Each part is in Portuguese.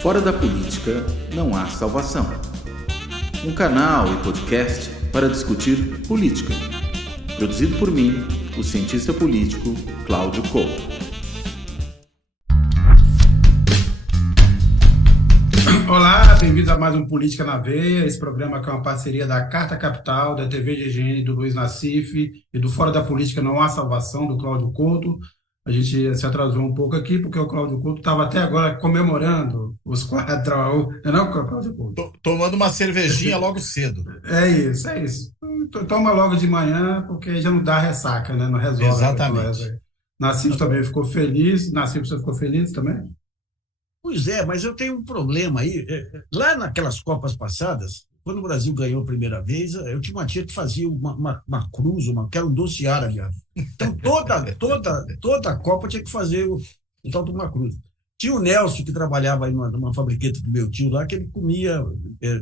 Fora da política não há salvação. Um canal e podcast para discutir política. Produzido por mim, o cientista político Cláudio Couto. Olá, bem-vindos a mais um Política na Veia, esse programa que é uma parceria da Carta Capital, da TV GGN, do Luiz Nassif e do Fora da Política Não Há Salvação, do Cláudio Couto. A gente se atrasou um pouco aqui, porque o Cláudio Couto estava até agora comemorando os 4-1, não é, Cláudio Couto? Tomando uma cervejinha logo cedo. É isso. Toma logo de manhã, porque aí já não dá ressaca, né? Não resolve. Exatamente. Nassif também ficou feliz. Nassif, você ficou feliz também? Pois é, mas eu tenho um problema aí. Lá naquelas Copas passadas, quando o Brasil ganhou a primeira vez, eu tinha uma tia que fazia uma cruz, que era um doce árabe. Então, toda a Copa tinha que fazer o tal de uma cruz. Tinha o Nelson, que trabalhava aí numa fabriqueta do meu tio lá, que ele comia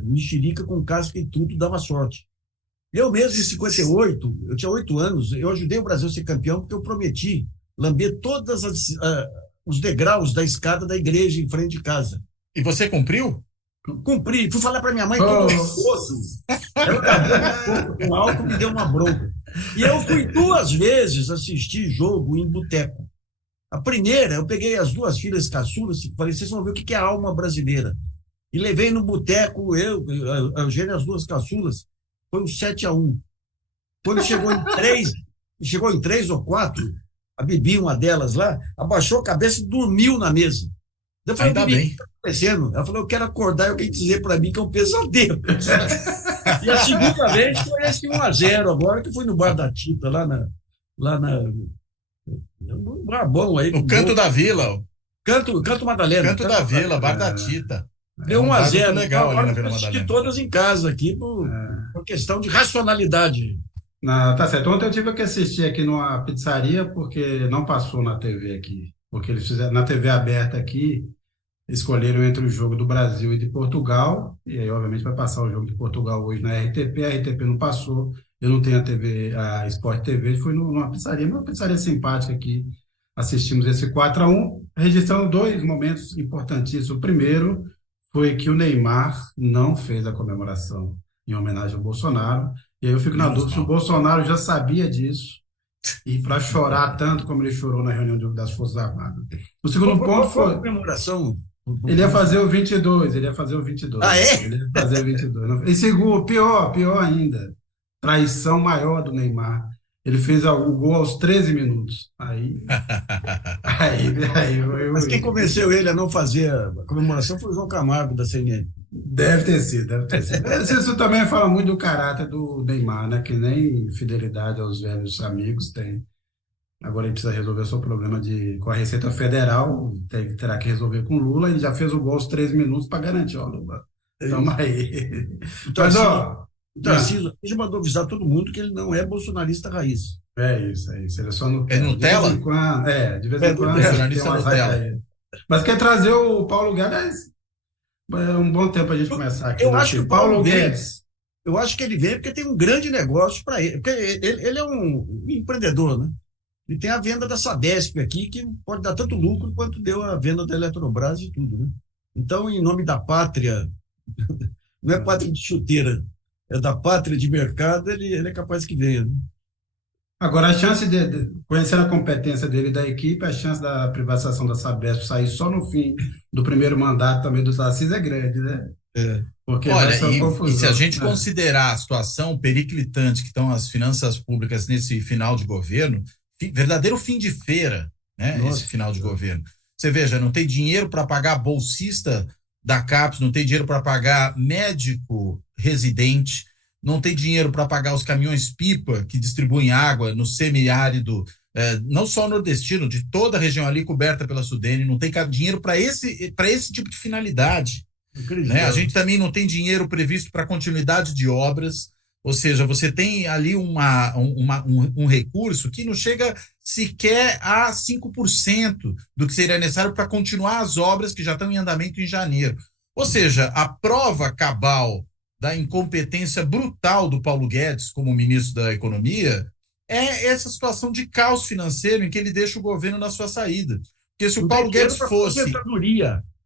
mexerica com casca e tudo, dava sorte. Eu mesmo, em 58, eu tinha 8 anos, eu ajudei o Brasil a ser campeão, porque eu prometi lamber todas os degraus da escada da igreja em frente de casa. E você cumpriu? Cumpri. Fui falar para minha mãe, todo nervoso. Ela acabou com álcool, me deu uma bronca. E eu fui 2 vezes assistir jogo em boteco. A primeira, eu peguei as 2 filhas caçulas e falei, vocês vão ver o que é a alma brasileira. E levei no boteco, a Eugênia, as 2 caçulas, foi um 7-1. Quando chegou em 3 ou 4, a Bibi, uma delas lá, abaixou a cabeça e dormiu na mesa. Eu falei, ainda Bibi, bem. o que está acontecendo? Ela falou, eu quero acordar e alguém dizer para mim que é um pesadelo. E a segunda vez foi esse 1-0 agora, que foi no Bar da Tita, lá no bar bom aí. No Canto da Vila. Canto Madalena. Canto da Vila, Bar da Tita. Deu 1-0. Legal ali na Vila Madalena. Assisti Madalena. todas em casa aqui por questão de racionalidade. Não, tá certo. Ontem eu tive que assistir aqui numa pizzaria porque não passou na TV aqui. Porque eles fizeram na TV aberta aqui, escolheram entre o jogo do Brasil e de Portugal. E aí, obviamente, vai passar o jogo de Portugal hoje na RTP. A RTP não passou. Eu não tenho a Sport TV. Fui numa pizzaria simpática aqui. Assistimos esse 4-1, registrando 2 momentos importantíssimos. O primeiro foi que o Neymar não fez a comemoração em homenagem ao Bolsonaro. E aí eu fico na dúvida se o Bolsonaro já sabia disso e para chorar tanto como ele chorou na reunião das Forças Armadas. O segundo ponto foi... a comemoração? Ele ia fazer o 22, Ah, é? Ele ia fazer o 22. E segundo, pior ainda, traição maior do Neymar. Ele fez o gol aos 13 minutos. Aí Mas quem convenceu ele a não fazer a comemoração foi o João Camargo, da CNN. Deve ter sido. Isso também fala muito do caráter do Neymar, né? Que nem fidelidade aos velhos amigos tem. Agora ele precisa resolver o seu problema com a Receita Federal, terá que resolver com o Lula, e já fez o gol aos 13 minutos para garantir, Lula. Tamo aí. Tarcísio já mandou avisar todo mundo que ele não é bolsonarista raiz. É isso. Ele é só no É Nutella? De vez em quando tem umas Nutella. Mas quer trazer o Paulo Guedes? É um bom tempo a gente começar aqui. Eu acho que o Paulo Guedes. Eu acho que ele vem porque tem um grande negócio para ele. Porque ele é um empreendedor, né? Ele tem a venda da Sabesp aqui, que pode dar tanto lucro quanto deu a venda da Eletrobras e tudo, né? Então, em nome da pátria, não é pátria de chuteira, é da pátria de mercado, ele é capaz que venha, né? Agora, a chance conhecendo a competência dele e da equipe, a chance da privatização da Sabesp sair só no fim do primeiro mandato também do Tarcísio é grande, né? Porque olha, vai ser uma confusão. e se a gente considerar a situação periclitante que estão as finanças públicas nesse final de governo, verdadeiro fim de feira, né? Esse final de governo. Você veja, não tem dinheiro para pagar bolsista da CAPES, não tem dinheiro para pagar médico residente, não tem dinheiro para pagar os caminhões-pipa que distribuem água no semiárido, não só nordestino, de toda a região ali coberta pela Sudene, não tem dinheiro para esse tipo de finalidade. Né? A gente também não tem dinheiro previsto para continuidade de obras, ou seja, você tem ali um recurso que não chega sequer a 5% do que seria necessário para continuar as obras que já estão em andamento em janeiro. Ou seja, a prova cabal da incompetência brutal do Paulo Guedes como ministro da Economia é essa situação de caos financeiro em que ele deixa o governo na sua saída. Porque se o Paulo Guedes fosse...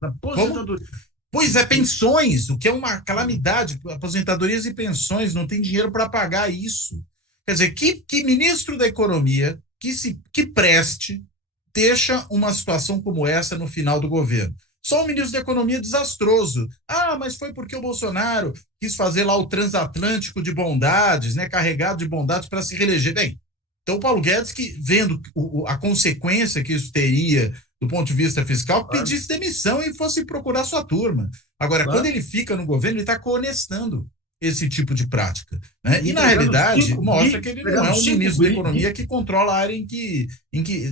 Aposentadoria. Pois é, pensões, o que é uma calamidade. Aposentadorias e pensões, não tem dinheiro para pagar isso. Quer dizer, que ministro da Economia que preste deixa uma situação como essa no final do governo? Só o ministro da Economia é desastroso. Ah, mas foi porque o Bolsonaro quis fazer lá o transatlântico de bondades, né, carregado de bondades para se reeleger. Bem, então o Paulo Guedes, que vendo a consequência que isso teria do ponto de vista fiscal, pedisse demissão e fosse procurar sua turma. Agora, quando ele fica no governo, ele está coonestando esse tipo de prática, né? E, na realidade, mostra que ele não é um ministro da Economia que controla a área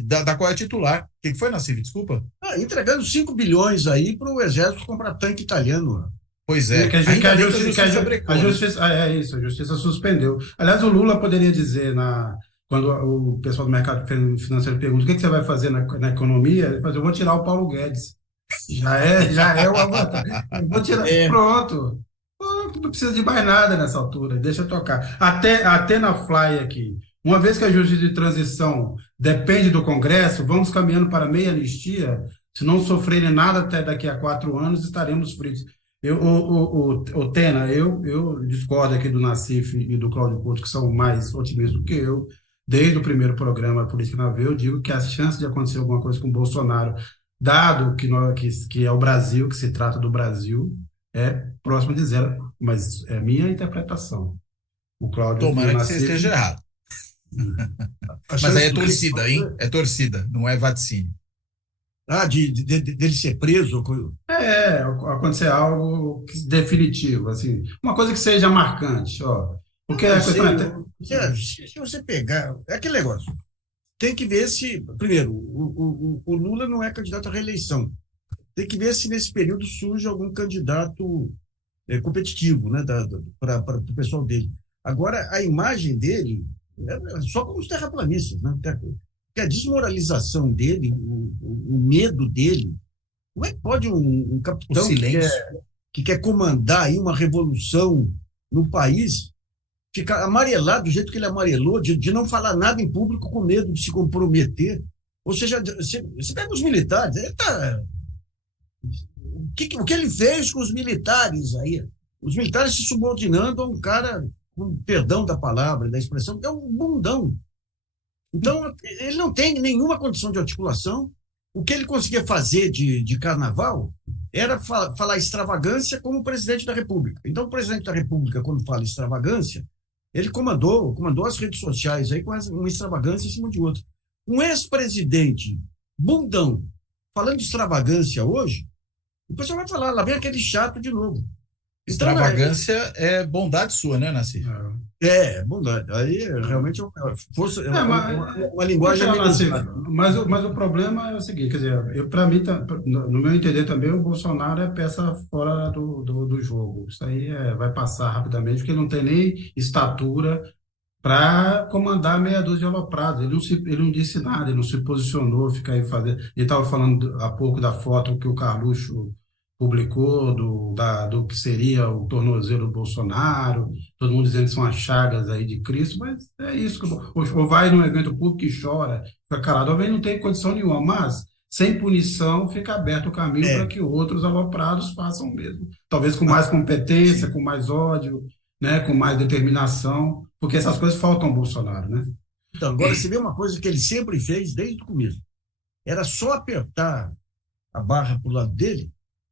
da qual é titular. O que foi, Nassif? Desculpa. Entregando 5 bilhões aí para o Exército comprar tanque italiano. Pois é. A justiça suspendeu. Aliás, o Lula poderia dizer, quando o pessoal do mercado financeiro pergunta o que você vai fazer na economia, ele fala, eu vou tirar o Paulo Guedes. Já é uma vantagem. Eu vou tirar. Pronto. Não precisa de mais nada nessa altura, deixa tocar. Até na Fly aqui. Uma vez que a justiça de transição depende do Congresso, vamos caminhando para meia anistia. Se não sofrerem nada até daqui a 4 anos, estaremos fritos. Tena, eu discordo aqui do Nassif e do Cláudio Couto, que são mais otimistas do que eu. Desde o primeiro programa Política na Veia, eu digo que as chances de acontecer alguma coisa com o Bolsonaro, dado que é o Brasil, que se trata do Brasil, é próximo de zero, mas é minha interpretação. O Cláudio Tomara que você esteja errado. Mas aí é torcida, hein? É torcida, não é vaticínio. Dele ser preso? Acontecer algo definitivo, assim, uma coisa que seja marcante, ó. Porque se você pegar, é aquele negócio, tem que ver se, primeiro, o Lula não é candidato à reeleição. Tem que ver se nesse período surge algum candidato competitivo, né, para o pessoal dele. Agora, a imagem dele é só como os terraplanistas, né? Porque a desmoralização dele, o medo dele, como é que pode um capitão que quer comandar aí uma revolução no país ficar amarelado do jeito que ele amarelou, de não falar nada em público com medo de se comprometer? Ou seja, você pega os militares, ele está... O que ele fez com os militares aí? Os militares se subordinando a um cara, com perdão da palavra, da expressão, que é um bundão. Então, ele não tem nenhuma condição de articulação. O que ele conseguia fazer de carnaval era falar extravagância como presidente da República. Então, o presidente da República, quando fala extravagância, ele comandou as redes sociais aí com uma extravagância em cima de outra. Um ex-presidente bundão falando de extravagância hoje, o pessoal vai falar, lá vem aquele chato de novo. Então, extravagância é bondade sua, né, Nassif? Bondade. Aí realmente uma linguagem... Mas o problema é o seguinte, quer dizer, para mim, no meu entender também, o Bolsonaro é peça fora do jogo. Isso aí vai passar rapidamente, porque ele não tem nem estatura para comandar meia dúzia de aloprados. Ele não disse nada, ele não se posicionou, fica aí fazendo... Ele estava falando há pouco da foto que o Carluxo publicou do que seria o tornozelo do Bolsonaro, todo mundo dizendo que são as chagas aí de Cristo, mas é isso. Ou vai num evento público e chora, fica calado, ou não tem condição nenhuma, mas sem punição fica aberto o caminho para que outros aloprados façam o mesmo. Talvez com mais competência, com mais ódio, né, com mais determinação, porque essas coisas faltam ao Bolsonaro, né? Então, agora você vê uma coisa que ele sempre fez desde o começo. Era só apertar a barra para o lado dele,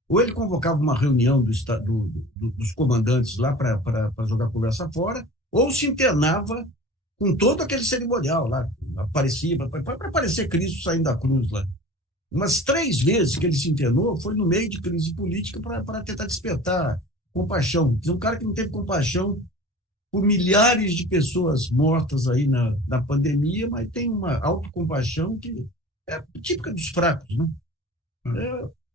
ou ele convocava uma reunião dos comandantes lá para jogar a conversa fora, ou se internava com todo aquele cerimonial lá, aparecia, para aparecer Cristo saindo da cruz lá. Umas 3 vezes que ele se internou foi no meio de crise política para tentar despertar compaixão. Um cara que não teve compaixão por milhares de pessoas mortas aí na pandemia, mas tem uma autocompaixão que é típica dos fracos, né?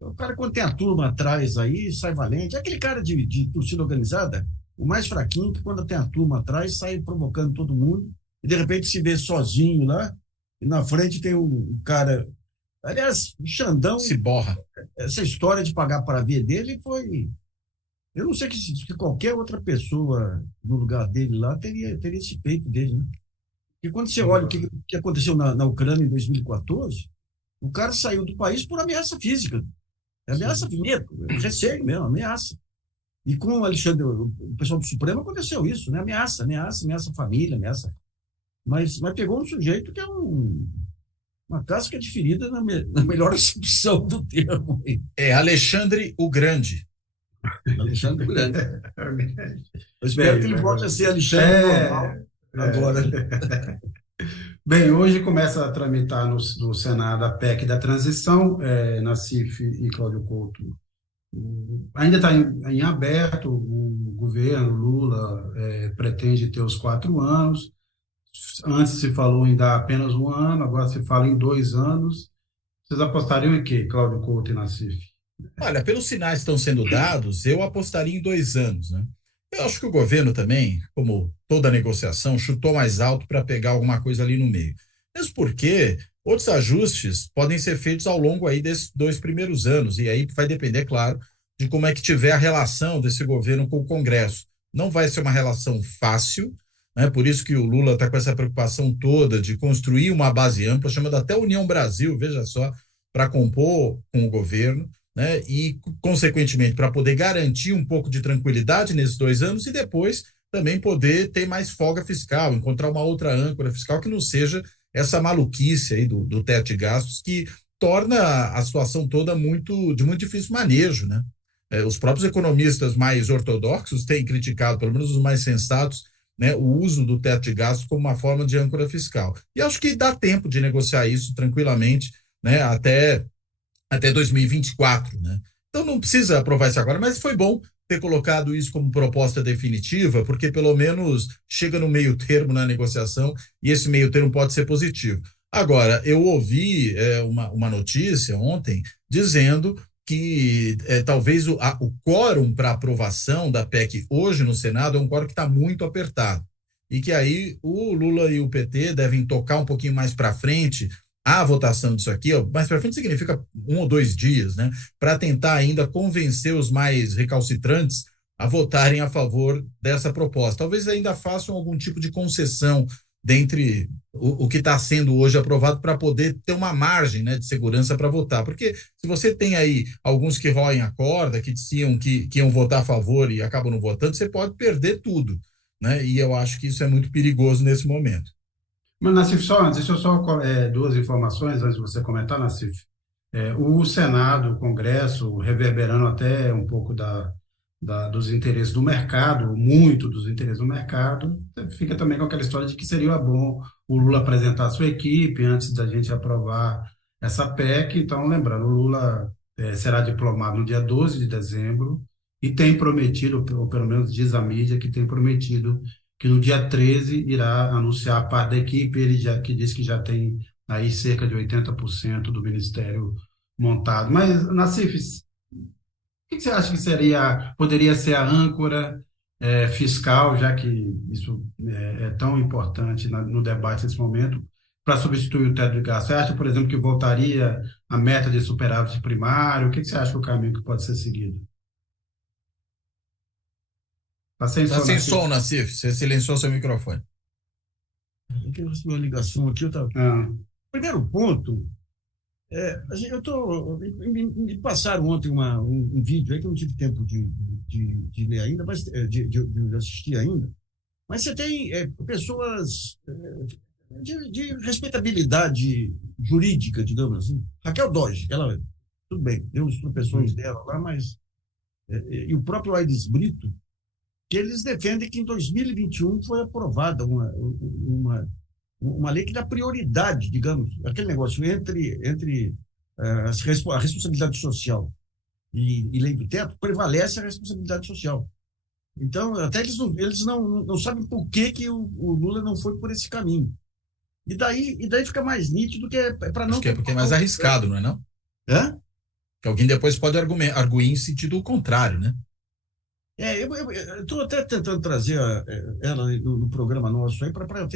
O cara, quando tem a turma atrás aí, sai valente. É aquele cara de torcida organizada, o mais fraquinho, que quando tem a turma atrás, sai provocando todo mundo, e de repente se vê sozinho lá, e na frente tem um cara... Aliás, o Xandão... Se borra. Essa história de pagar para ver dele foi... Eu não sei se qualquer outra pessoa no lugar dele lá teria esse peito dele, né? E quando você olha o que aconteceu na Ucrânia em 2014, o cara saiu do país por ameaça física. É ameaça mesmo, receio mesmo, ameaça. E com o Alexandre, o pessoal do Supremo, aconteceu isso, né? Ameaça a família, ameaça. Mas pegou um sujeito que é uma casca de ferida na melhor acepção do termo. É Alexandre o Grande. Alexandre o Grande. Eu espero que ele volte a ser Alexandre normal agora. Bem, hoje começa a tramitar no Senado a PEC da transição, Nassif e Cláudio Couto. Ainda está em aberto, o governo Lula pretende ter os 4 anos. Antes se falou em dar apenas 1 ano, agora se fala em 2 anos. Vocês apostariam em quê, Cláudio Couto e Nassif? Olha, pelos sinais que estão sendo dados, eu apostaria em 2 anos, né? Eu acho que o governo também, como toda negociação, chutou mais alto para pegar alguma coisa ali no meio. Mesmo porque outros ajustes podem ser feitos ao longo aí desses 2 primeiros anos, e aí vai depender, claro, de como é que tiver a relação desse governo com o Congresso. Não vai ser uma relação fácil, né? Por isso que o Lula está com essa preocupação toda de construir uma base ampla, chamando até União Brasil, veja só, para compor com o governo, né? E, consequentemente, para poder garantir um pouco de tranquilidade nesses 2 anos e depois também poder ter mais folga fiscal, encontrar uma outra âncora fiscal que não seja essa maluquice aí do teto de gastos que torna a situação toda de muito difícil manejo, né? Os próprios economistas mais ortodoxos têm criticado, pelo menos os mais sensatos, né, o uso do teto de gastos como uma forma de âncora fiscal. E acho que dá tempo de negociar isso tranquilamente, né, até 2024, né? Então não precisa aprovar isso agora, mas foi bom ter colocado isso como proposta definitiva, porque pelo menos chega no meio termo na negociação e esse meio termo pode ser positivo. Agora, eu ouvi uma notícia ontem dizendo que talvez o quórum para aprovação da PEC hoje no Senado é um quórum que está muito apertado e que aí o Lula e o PT devem tocar um pouquinho mais para frente a votação disso aqui, mais para frente significa 1 ou 2 dias, né, para tentar ainda convencer os mais recalcitrantes a votarem a favor dessa proposta. Talvez ainda façam algum tipo de concessão dentre o que está sendo hoje aprovado para poder ter uma margem, né, de segurança para votar. Porque se você tem aí alguns que roem a corda, que diziam que iam votar a favor e acabam não votando, você pode perder tudo, né? E eu acho que isso é muito perigoso nesse momento. Mas, Nassif, deixa eu só 2 informações antes de você comentar, Nassif. O Senado, o Congresso, reverberando até um pouco dos interesses do mercado, muito dos interesses do mercado, fica também com aquela história de que seria bom o Lula apresentar a sua equipe antes da gente aprovar essa PEC. Então, lembrando, o Lula será diplomado no dia 12 de dezembro e tem prometido, ou pelo menos diz a mídia, que tem prometido que no dia 13 irá anunciar a parte da equipe. Ele que diz que já tem aí cerca de 80% do ministério montado. Mas, Nassif, o que você acha que poderia ser a âncora fiscal, já que isso é tão importante no debate nesse momento, para substituir o teto de gastos? Você acha, por exemplo, que voltaria a meta de superávit primário? O que você acha que é o caminho que pode ser seguido? Está sem som, Nassif. Você silenciou seu microfone. Eu recebi uma ligação aqui. Primeiro ponto, me passaram ontem um vídeo aí que eu não tive tempo de ler ainda, mas de assistir ainda. Mas você tem pessoas de respeitabilidade jurídica, digamos assim. Raquel Dodge, ela, tudo bem, deu as tropeções dela lá, mas... e o próprio Aires Brito, que eles defendem que em 2021 foi aprovada uma lei que dá prioridade, digamos, aquele negócio entre a responsabilidade social e lei do teto, prevalece a responsabilidade social. Então, até eles não sabem por que o Lula não foi por esse caminho. E daí fica mais nítido que é para não... Acho que é porque é mais arriscado, não é não? Hã? Que alguém depois pode arguir em sentido contrário, né? Eu estou até tentando trazer ela no programa nosso aí para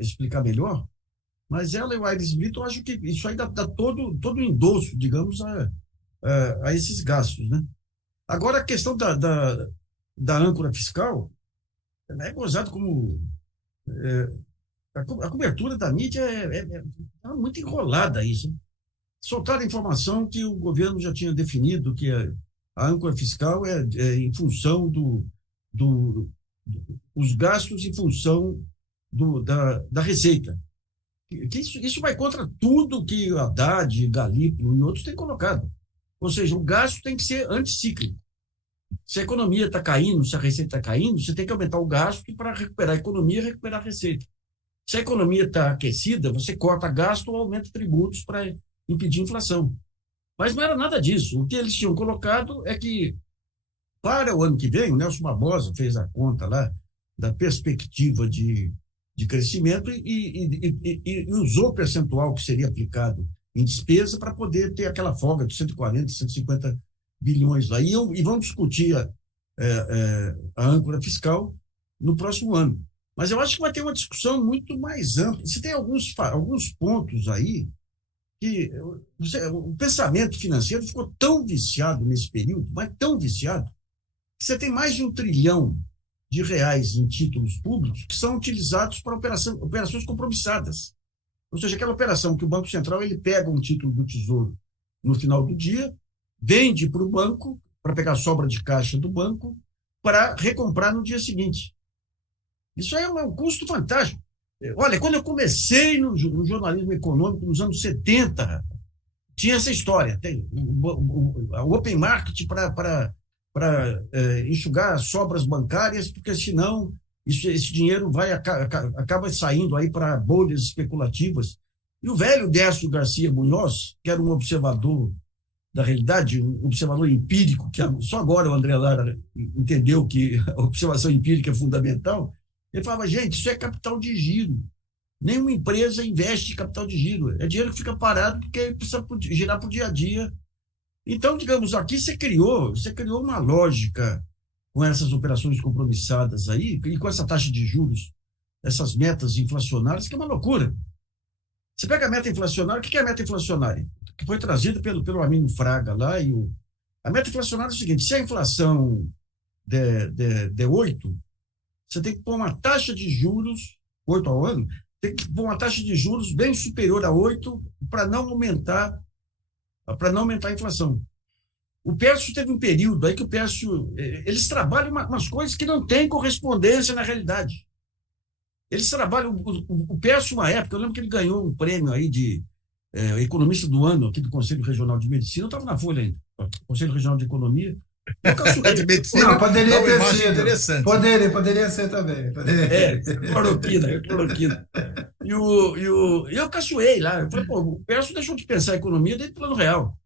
explicar melhor, mas ela e o Aires Brito, eu acho que isso aí dá todo o endosso, digamos, a esses gastos, né? Agora, a questão da âncora fiscal é gozado como... a cobertura da mídia é muito enrolada isso. soltaram a informação que o governo já tinha definido que a âncora fiscal é em função os gastos em função da receita. Isso vai contra tudo que Haddad, Galípolo e outros têm colocado. Ou seja, o gasto tem que ser anticíclico. Se a economia está caindo, se a receita está caindo, você tem que aumentar o gasto para recuperar a economia e recuperar a receita. Se a economia está aquecida, você corta gasto ou aumenta tributos para impedir a inflação. Mas não era nada disso. O que eles tinham colocado é que, para o ano que vem, o Nelson Barbosa fez a conta lá da perspectiva de crescimento e usou o percentual que seria aplicado em despesa para poder ter aquela folga de 140, 150 bilhões lá. E vão discutir a âncora fiscal no próximo ano. Mas eu acho que vai ter uma discussão muito mais ampla. Você tem alguns pontos aí que o pensamento financeiro ficou tão viciado nesse período, mas tão viciado, que você tem mais de R$1 trilhão em títulos públicos que são utilizados para operações compromissadas. Ou seja, aquela operação que o Banco Central ele pega um título do Tesouro no final do dia, vende para o banco, para pegar a sobra de caixa do banco, para recomprar no dia seguinte. Isso aí é um custo fantástico. Olha, quando eu comecei no jornalismo econômico, nos anos 70, tinha essa história. Tem o open market para enxugar sobras bancárias, porque senão esse dinheiro acaba saindo aí para bolhas especulativas. E o velho Décio Garcia Munhoz, que era um observador da realidade, um observador empírico, que só agora o André Lara entendeu que a observação empírica é fundamental, ele falava, gente, isso é capital de giro. Nenhuma empresa investe em capital de giro. É dinheiro que fica parado porque precisa girar para o dia a dia. Então, digamos, aqui você criou uma lógica com essas operações compromissadas aí, e com essa taxa de juros, essas metas inflacionárias, que é uma loucura. Você pega a meta inflacionária, o que é a meta inflacionária? Que foi trazida pelo Arminio Fraga lá. A meta inflacionária é o seguinte, se a inflação der 8, você tem que pôr uma taxa de juros, 8 ao ano, tem que pôr uma taxa de juros bem superior a 8 para não aumentar a inflação. O Pércio teve um período aí que eles trabalham umas coisas que não têm correspondência na realidade. Eles trabalham, o Pércio, uma época, eu lembro que ele ganhou um prêmio aí de economista do ano aqui do Conselho Regional de Medicina, eu estava na Folha ainda, Conselho Regional de Economia. De medicina, não, poderia ter sido. Interessante. Poderia ser também. Cloroquina. E eu caçoei lá. Eu falei, o Pércio deixou de pensar a economia dentro do plano real.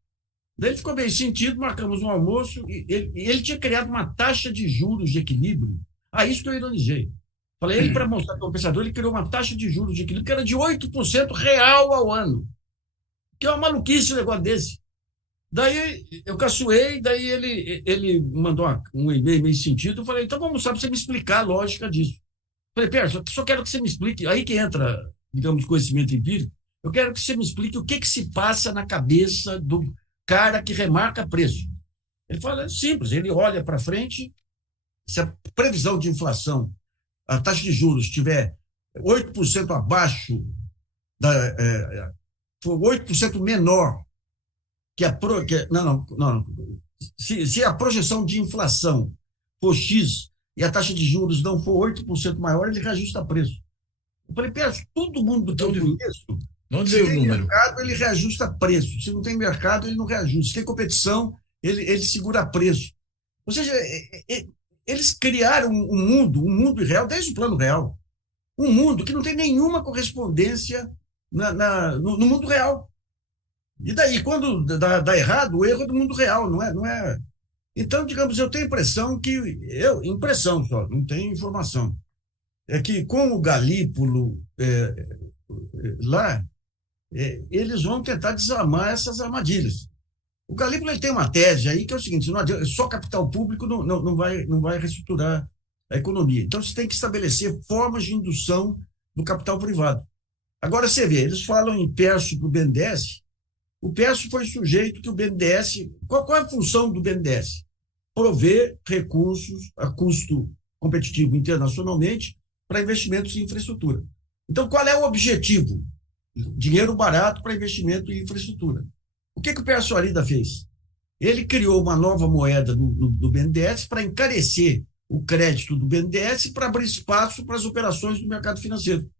Daí ele ficou bem sentido, marcamos um almoço, e ele tinha criado uma taxa de juros de equilíbrio. Isso que eu ironizei. Falei, ele, para mostrar que é um pensador, ele criou uma taxa de juros de equilíbrio que era de 8% real ao ano. Que é uma maluquice um negócio desse. Daí eu caçoei, daí ele mandou um e-mail meio sentido, eu falei, então vamos para você me explicar a lógica disso. Falei, Pércio, eu só quero que você me explique, aí que entra, digamos, conhecimento empírico, eu quero que você me explique o que se passa na cabeça do cara que remarca preço. Ele fala, é simples, ele olha para frente, se a previsão de inflação, a taxa de juros estiver 8% abaixo, for 8% menor, se a projeção de inflação for X e a taxa de juros não for 8% maior, ele reajusta preço. Eu falei, Pércio, todo mundo que eu conheço, se tem mercado, ele reajusta preço. Se não tem mercado, ele não reajusta. Se tem competição, ele segura preço. Ou seja, eles criaram um mundo irreal, desde o plano real, um mundo que não tem nenhuma correspondência no mundo real. E daí, quando dá errado, o erro é do mundo real, não é? Então, digamos, eu tenho a impressão impressão só, não tenho informação, é que com o Galípolo lá, eles vão tentar desarmar essas armadilhas. O Galípolo ele tem uma tese aí que é o seguinte, não adianta, só capital público não vai reestruturar a economia. Então, você tem que estabelecer formas de indução do capital privado. Agora, você vê, eles falam em Pércio para o BNDES. O Pércio foi sujeito que o BNDES... Qual é a função do BNDES? Prover recursos a custo competitivo internacionalmente para investimentos em infraestrutura. Então, qual é o objetivo? Dinheiro barato para investimento em infraestrutura. O que o Pércio Arida fez? Ele criou uma nova moeda do BNDES para encarecer o crédito do BNDES para abrir espaço para as operações do mercado financeiro.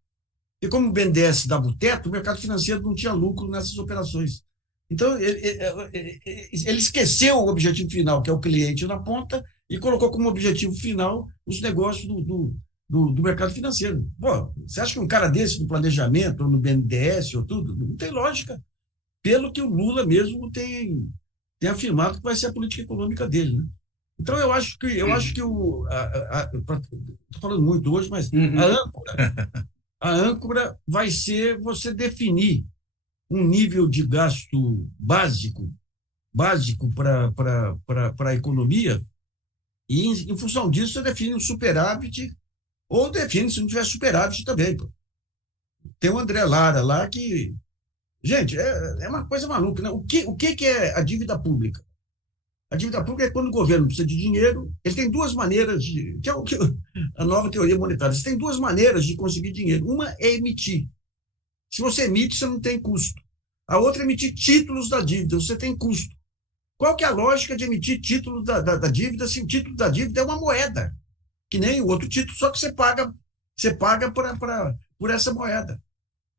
E como o BNDES dava o teto, o mercado financeiro não tinha lucro nessas operações. Então, ele esqueceu o objetivo final, que é o cliente na ponta, e colocou como objetivo final os negócios do mercado financeiro. Pô, você acha que um cara desse no planejamento, ou no BNDES, ou tudo, não tem lógica. Pelo que o Lula mesmo tem afirmado que vai ser a política econômica dele, né? Então, eu acho que estou falando muito hoje, mas a âncora vai ser você definir um nível de gasto básico para a economia, e em função disso você define um superávit, ou define se não tiver superávit também. Pô. Tem o André Lara lá que... Gente, é uma coisa maluca, né? O que é a dívida pública? A dívida pública é quando o governo precisa de dinheiro. Ele tem duas maneiras que é a nova teoria monetária. Você tem duas maneiras de conseguir dinheiro. Uma é emitir. Se você emite, você não tem custo. A outra é emitir títulos da dívida. Você tem custo. Qual que é a lógica de emitir título da dívida se o título da dívida é uma moeda? Que nem o outro título, só que você paga por essa moeda.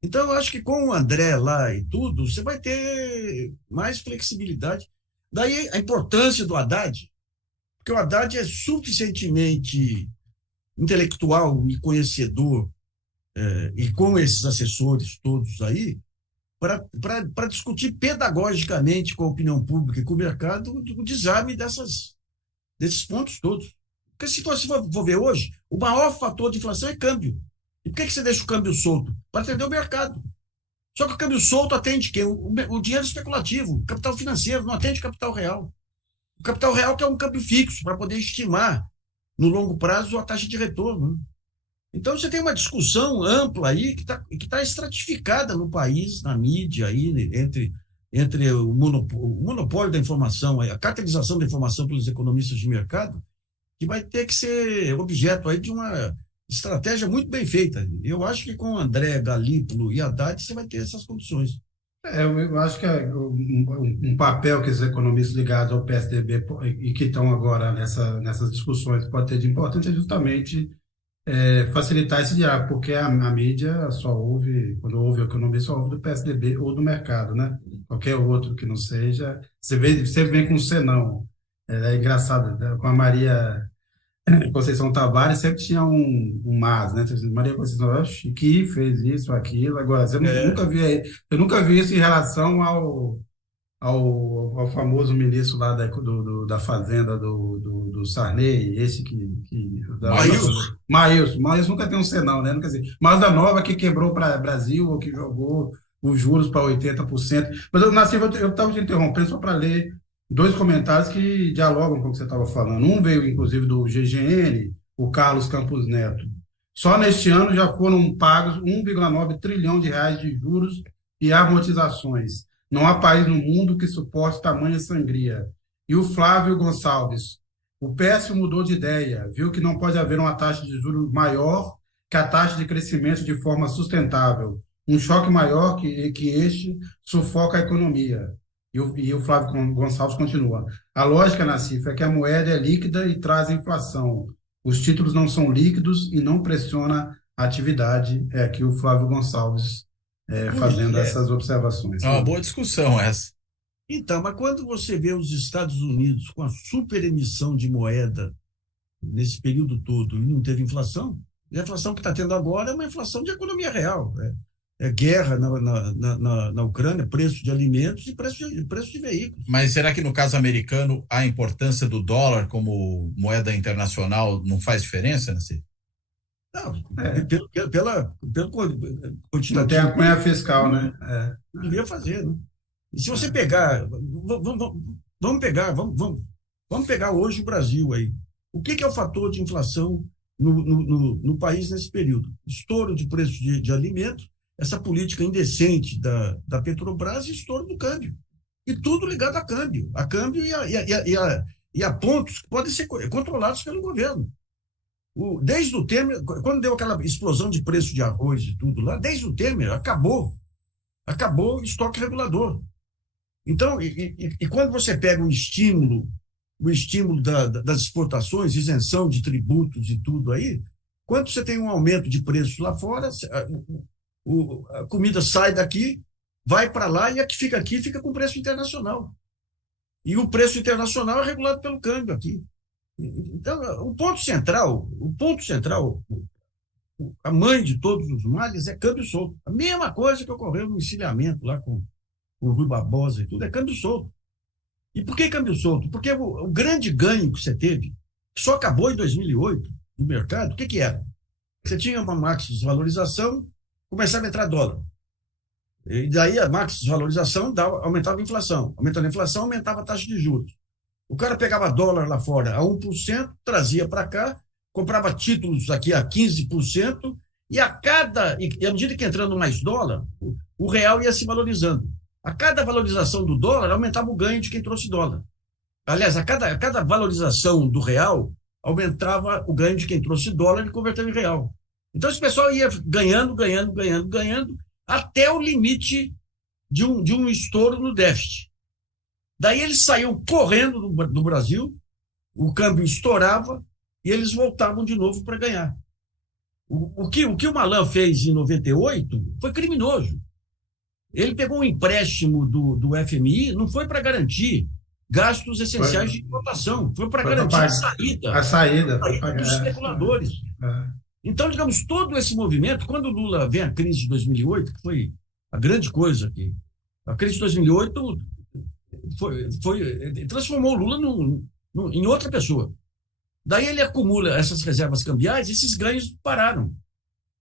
Então, eu acho que com o André lá e tudo, você vai ter mais flexibilidade. Daí a importância do Haddad, porque o Haddad é suficientemente intelectual e conhecedor, e com esses assessores todos aí, para discutir pedagogicamente com a opinião pública e com o mercado o desarme desses pontos todos. Porque se você for ver hoje, o maior fator de inflação é câmbio. E por que você deixa o câmbio solto? Para atender o mercado. Só que o câmbio solto atende quem? O dinheiro especulativo, o capital financeiro, não atende o capital real. O capital real que é um câmbio fixo para poder estimar no longo prazo a taxa de retorno. Então você tem uma discussão ampla aí que tá estratificada no país, na mídia, aí, entre o monopólio da informação, a cartelização da informação pelos economistas de mercado, que vai ter que ser objeto aí de uma estratégia muito bem feita. Eu acho que com André, Galípolo e Haddad você vai ter essas condições. Eu acho que um papel que os economistas ligados ao PSDB e que estão agora nessas discussões pode ter de importante é justamente facilitar esse diálogo, porque a mídia só ouve, quando ouve a economia, só ouve do PSDB ou do mercado, né? Qualquer outro que não seja. Você vem com um senão. É engraçado, né? Com a Maria Conceição Tavares sempre tinha um mas, né? Maria Conceição que fez isso, aquilo. Agora, eu nunca vi isso em relação ao famoso ministro lá da Fazenda do Sarney, esse Maílson nunca tem um senão, né? Nunca dizer, mas da Nova que quebrou para o Brasil, ou que jogou os juros para 80%. Mas eu estava te interrompendo só para ler dois comentários que dialogam com o que você estava falando. Um veio, inclusive, do GGN, o Carlos Campos Neto. Só neste ano já foram pagos 1,9 trilhão de reais de juros e amortizações. Não há país no mundo que suporte tamanha sangria. E o Flávio Gonçalves. O Pércio mudou de ideia, viu que não pode haver uma taxa de juros maior que a taxa de crescimento de forma sustentável. Um choque maior que este sufoca a economia. E o Flávio Gonçalves continua. A lógica, Nassif, é que a moeda é líquida e traz inflação. Os títulos não são líquidos e não pressiona a atividade. É aqui o Flávio Gonçalves fazendo essas observações. É uma boa discussão essa. Então, mas quando você vê os Estados Unidos com a superemissão de moeda nesse período todo e não teve inflação, a inflação que está tendo agora é uma inflação de economia real. É guerra na Ucrânia, preço de alimentos e preço de veículos. Mas será que no caso americano a importância do dólar como moeda internacional não faz diferença, Nassif? Não, pelo quantitativo. Não tem a cunha fiscal, né? Devia fazer, né? E se você pegar, vamos pegar hoje o Brasil aí. O que é o fator de inflação no país nesse período? Estouro de preço de alimentos, essa política indecente da Petrobras e estouro do câmbio. E tudo ligado a câmbio e a pontos que podem ser controlados pelo governo. Desde o Temer, quando deu aquela explosão de preço de arroz e tudo lá, desde o Temer acabou o estoque regulador. Então, e quando você pega o estímulo das exportações, isenção de tributos e tudo aí, quando você tem um aumento de preços lá fora, a comida sai daqui, vai para lá, e a que fica aqui fica com preço internacional. E o preço internacional é regulado pelo câmbio aqui. Então, o ponto central, a mãe de todos os males é câmbio solto. A mesma coisa que ocorreu no encilhamento lá com o Rui Barbosa e tudo, é câmbio solto. E por que câmbio solto? Porque o grande ganho que você teve, que só acabou em 2008, no mercado, o que era? Você tinha uma máxima desvalorização, começava a entrar dólar. E daí a máxima desvalorização aumentava a inflação. Aumentando a inflação, aumentava a taxa de juros. O cara pegava dólar lá fora a 1%, trazia para cá, comprava títulos aqui a 15%, e à medida que entrando mais dólar, o real ia se valorizando. A cada valorização do dólar, aumentava o ganho de quem trouxe dólar. Aliás, a cada valorização do real, aumentava o ganho de quem trouxe dólar e converteu em real. Então, esse pessoal ia ganhando, até o limite de um estouro no déficit. Daí eles saíam correndo do Brasil, o câmbio estourava e eles voltavam de novo para ganhar. O que o Malan fez em 98 foi criminoso. Ele pegou um empréstimo do FMI, não foi para garantir gastos essenciais de importação, foi para garantir a saída dos especuladores. Então, digamos, todo esse movimento, quando o Lula vem à crise de 2008, que foi a grande coisa aqui, a crise de 2008 transformou o Lula em outra pessoa. Daí ele acumula essas reservas cambiais e esses ganhos pararam.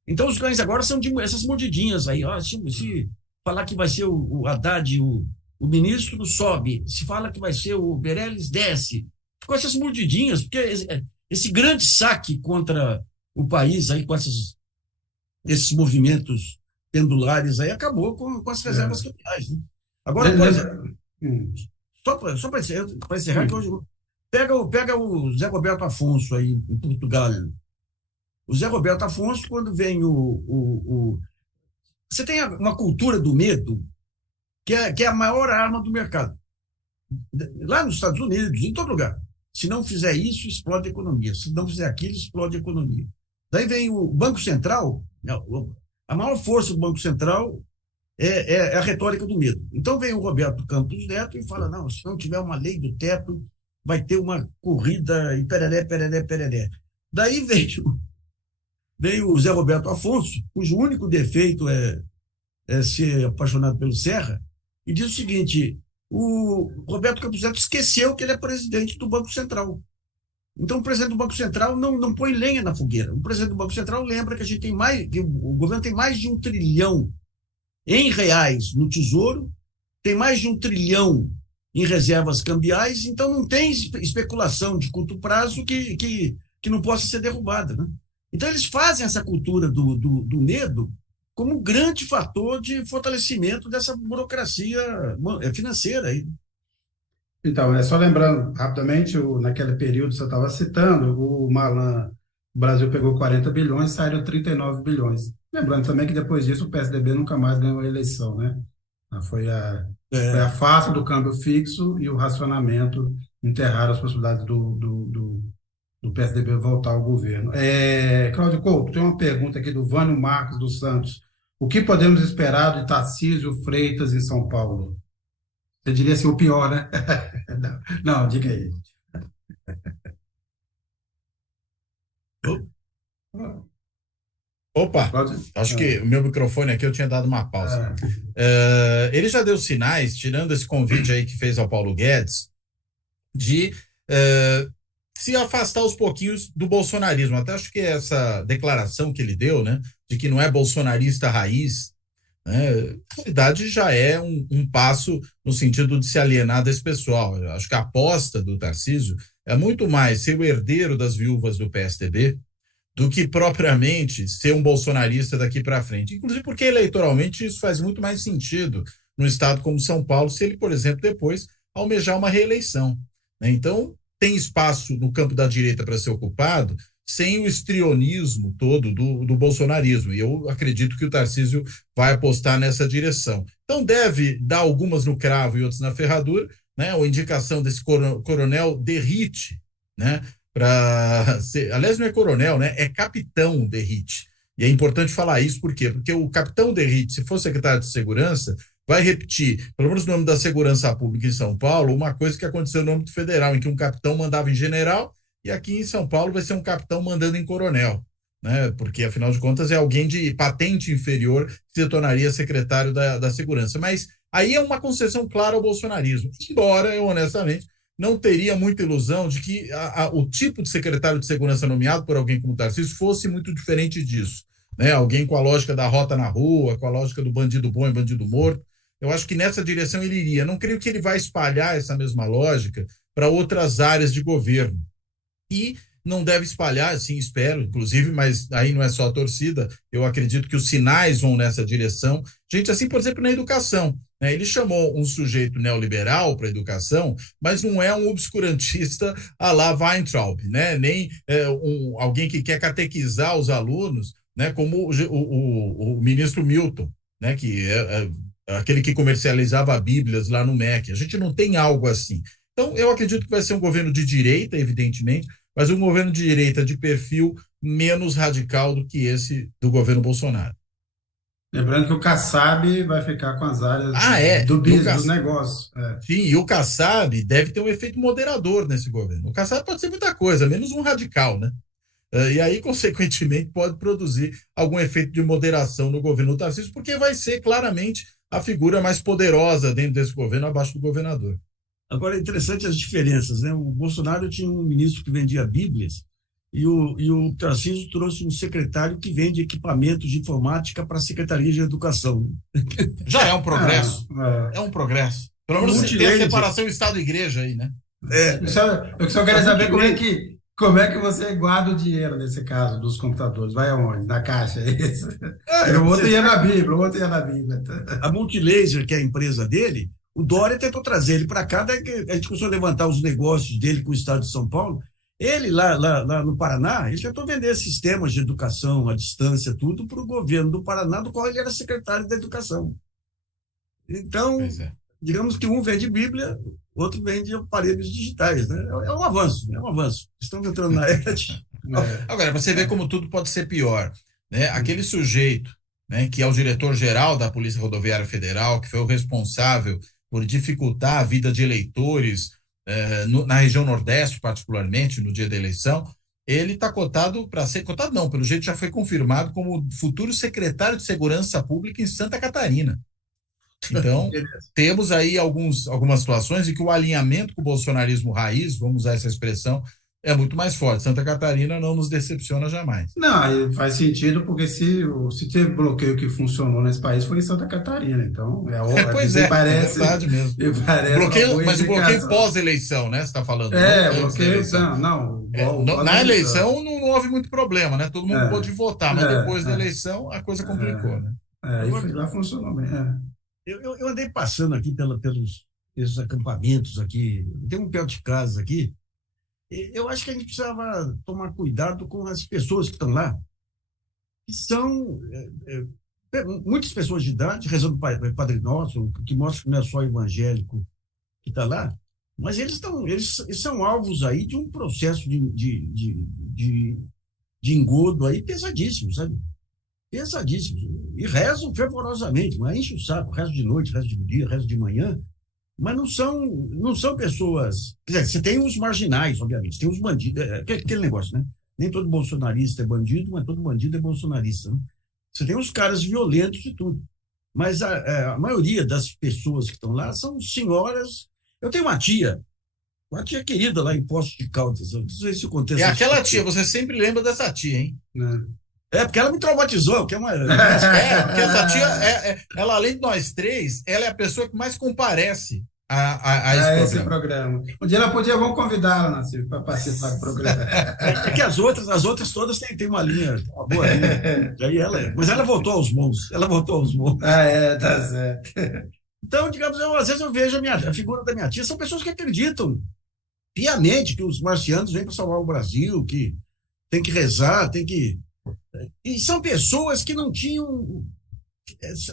Então, os ganhos agora são de essas mordidinhas aí. Se falar que vai ser o Haddad, o ministro, sobe. Se fala que vai ser o Meirelles, desce. Ficou essas mordidinhas, porque esse grande saque contra o país aí, com esses movimentos pendulares aí, acabou com as reservas cambiais. Né? Agora, por exemplo, só para encerrar, que hoje pega o Zé Roberto Afonso aí em Portugal. O Zé Roberto Afonso, quando vem você tem uma cultura do medo que é a maior arma do mercado. Lá nos Estados Unidos, em todo lugar. Se não fizer isso, explode a economia. Se não fizer aquilo, explode a economia. Daí vem o Banco Central, a maior força do Banco Central é a retórica do medo. Então vem o Roberto Campos Neto e fala, não, se não tiver uma lei do teto, vai ter uma corrida e pereré. Daí veio o Zé Roberto Afonso, cujo único defeito é ser apaixonado pelo Serra, e diz o seguinte, o Roberto Campos Neto esqueceu que ele é presidente do Banco Central. Então o presidente do Banco Central não põe lenha na fogueira. O presidente do Banco Central lembra que o governo tem mais de 1 trilhão em reais no Tesouro, tem mais de 1 trilhão em reservas cambiais, então não tem especulação de curto prazo que não possa ser derrubada. Né? Então eles fazem essa cultura do medo como um grande fator de fortalecimento dessa burocracia financeira aí. Então, só lembrando rapidamente, naquele período que você estava citando, o Malan, o Brasil pegou 40 bilhões, saíram 39 bilhões. Lembrando também que depois disso o PSDB nunca mais ganhou a eleição, né? Foi a farsa do câmbio fixo e o racionamento enterraram as possibilidades do PSDB voltar ao governo. Cláudio Couto, tem uma pergunta aqui do Vânio Marcos dos Santos. O que podemos esperar de Tarcísio Freitas em São Paulo? Você diria assim, o pior, né? Não, diga aí. Opa, acho que o meu microfone aqui eu tinha dado uma pausa. Ele já deu sinais, tirando esse convite aí que fez ao Paulo Guedes, de se afastar aos pouquinhos do bolsonarismo. Até acho que essa declaração que ele deu, né, de que não é bolsonarista raiz, né, na verdade já é um passo no sentido de se alienar desse pessoal. Eu acho que a aposta do Tarcísio é muito mais ser o herdeiro das viúvas do PSDB do que propriamente ser um bolsonarista daqui para frente. Inclusive porque eleitoralmente isso faz muito mais sentido num estado como São Paulo, se ele, por exemplo, depois almejar uma reeleição. Né? Então, tem espaço no campo da direita para ser ocupado sem o histrionismo todo do bolsonarismo. E eu acredito que o Tarcísio vai apostar nessa direção. Então deve dar algumas no cravo e outras na ferradura, né? A indicação desse coronel Derrite, né? Aliás, não é coronel, né? É capitão Derrite. E é importante falar isso, por quê? Porque o capitão Derrite, se for secretário de segurança, vai repetir, pelo menos no âmbito da segurança pública em São Paulo, uma coisa que aconteceu no âmbito federal, em que um capitão mandava em general, e aqui em São Paulo vai ser um capitão mandando em coronel, né? Porque, afinal de contas, é alguém de patente inferior que se tornaria secretário da segurança. Mas aí é uma concessão clara ao bolsonarismo, embora eu, honestamente, não teria muita ilusão de que o tipo de secretário de segurança nomeado por alguém como Tarcísio fosse muito diferente disso, né? Alguém com a lógica da rota na rua, com a lógica do bandido bom e bandido morto. Eu acho que nessa direção ele iria. Não creio que ele vai espalhar essa mesma lógica para outras áreas de governo. E não deve espalhar, assim, espero, inclusive, mas aí não é só a torcida, eu acredito que os sinais vão nessa direção. Gente, assim, por exemplo, na educação, né? Ele chamou um sujeito neoliberal para a educação, mas não é um obscurantista à la Weintraub, né? Nem alguém que quer catequizar os alunos, né? Como o ministro Milton, né? Que é aquele que comercializava bíblias lá no MEC. A gente não tem algo assim. Então, eu acredito que vai ser um governo de direita, evidentemente, mas um governo de direita de perfil menos radical do que esse do governo Bolsonaro. Lembrando que o Kassab vai ficar com as áreas do negócio. Sim, e o Kassab deve ter um efeito moderador nesse governo. O Kassab pode ser muita coisa, menos um radical, né? E aí, consequentemente, pode produzir algum efeito de moderação no governo do Tarcísio, porque vai ser claramente a figura mais poderosa dentro desse governo, abaixo do governador. Agora, é interessante as diferenças, né? O Bolsonaro tinha um ministro que vendia bíblias e o Tarcísio trouxe um secretário que vende equipamentos de informática para a Secretaria de Educação. Já é um progresso. É um progresso. Pelo menos tem a separação Estado-Igreja aí, né? Eu só quero saber como é que você guarda o dinheiro nesse caso dos computadores? Vai aonde? Na caixa, é isso? O outro ia na Bíblia, A Multilaser, que é a empresa dele, o Dória tentou trazer ele para cá, daí a gente começou a levantar os negócios dele com o Estado de São Paulo. Ele, lá no Paraná, ele tentou vender sistemas de educação à distância, tudo, para o governo do Paraná, do qual ele era secretário da Educação. Então, digamos que um vende Bíblia, o outro vende aparelhos digitais, né? É um avanço. Estamos entrando na era de... Agora, você vê como tudo pode ser pior, né? Aquele sujeito, né, que é o diretor-geral da Polícia Rodoviária Federal, que foi o responsável por dificultar a vida de eleitores na região Nordeste, particularmente, no dia da eleição, ele está cotado para ser... Cotado não, pelo jeito já foi confirmado como futuro secretário de Segurança Pública em Santa Catarina. Então, temos aí algumas situações em que o alinhamento com o bolsonarismo raiz, vamos usar essa expressão, é muito mais forte. Santa Catarina não nos decepciona jamais. Não, faz sentido, porque se teve bloqueio que funcionou nesse país foi em Santa Catarina, então parece, é verdade mesmo. Mas o bloqueio pós-eleição, né? Você está falando? Bloqueio, na eleição não houve muito problema, né? Todo mundo pôde votar, mas depois da eleição a coisa complicou, né? E lá funcionou bem. Eu andei passando aqui pelos esses acampamentos aqui, tem um perto de casa aqui. Eu acho que a gente precisava tomar cuidado com as pessoas que estão lá, que são muitas pessoas de idade, rezando o Padre Nosso, que mostra que não é só evangélico que está lá, mas eles são alvos aí de um processo de engodo aí pesadíssimo, sabe? Pesadíssimo. E rezam fervorosamente, mas enche o saco, rezo de noite, rezo de dia, rezo de manhã. Mas não são pessoas... Quer dizer, você tem os marginais, obviamente, tem os bandidos, aquele negócio, né? Nem todo bolsonarista é bandido, mas todo bandido é bolsonarista, né? Você tem os caras violentos e tudo. Mas a maioria das pessoas que estão lá são senhoras... Eu tenho uma tia querida lá em Poços de Caldas, não sei se eu contei. É aquela tia, você sempre lembra dessa tia, hein? Porque ela me traumatizou. Porque essa tia, ela além de nós três, ela é a pessoa que mais comparece a esse programa. Um dia vamos convidá-la, Nassif, para participar do programa. É que as outras todas têm uma linha, uma boa linha. Mas ela voltou aos bons. Tá certo. Então, digamos, às vezes eu vejo a figura da minha tia, são pessoas que acreditam piamente que os marcianos vêm para salvar o Brasil, que tem que rezar, E são pessoas que não tinham...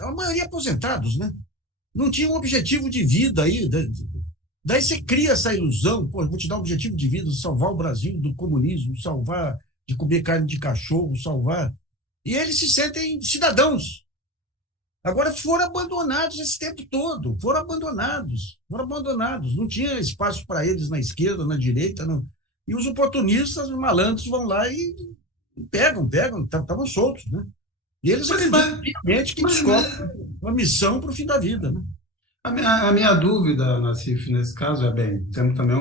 A maioria aposentados, né? Não tinha um objetivo de vida aí. Daí você cria essa ilusão, pô, vou te dar um objetivo de vida, salvar o Brasil do comunismo, salvar de comer carne de cachorro, salvar. E eles se sentem cidadãos. Agora foram abandonados esse tempo todo, foram abandonados. Não tinha espaço para eles na esquerda, na direita, não. E os oportunistas, os malandros vão lá e pegam, estavam soltos, né? E eles acreditam realmente que descobrem uma missão para o fim da vida, né? A minha dúvida, Nassif, nesse caso é temos também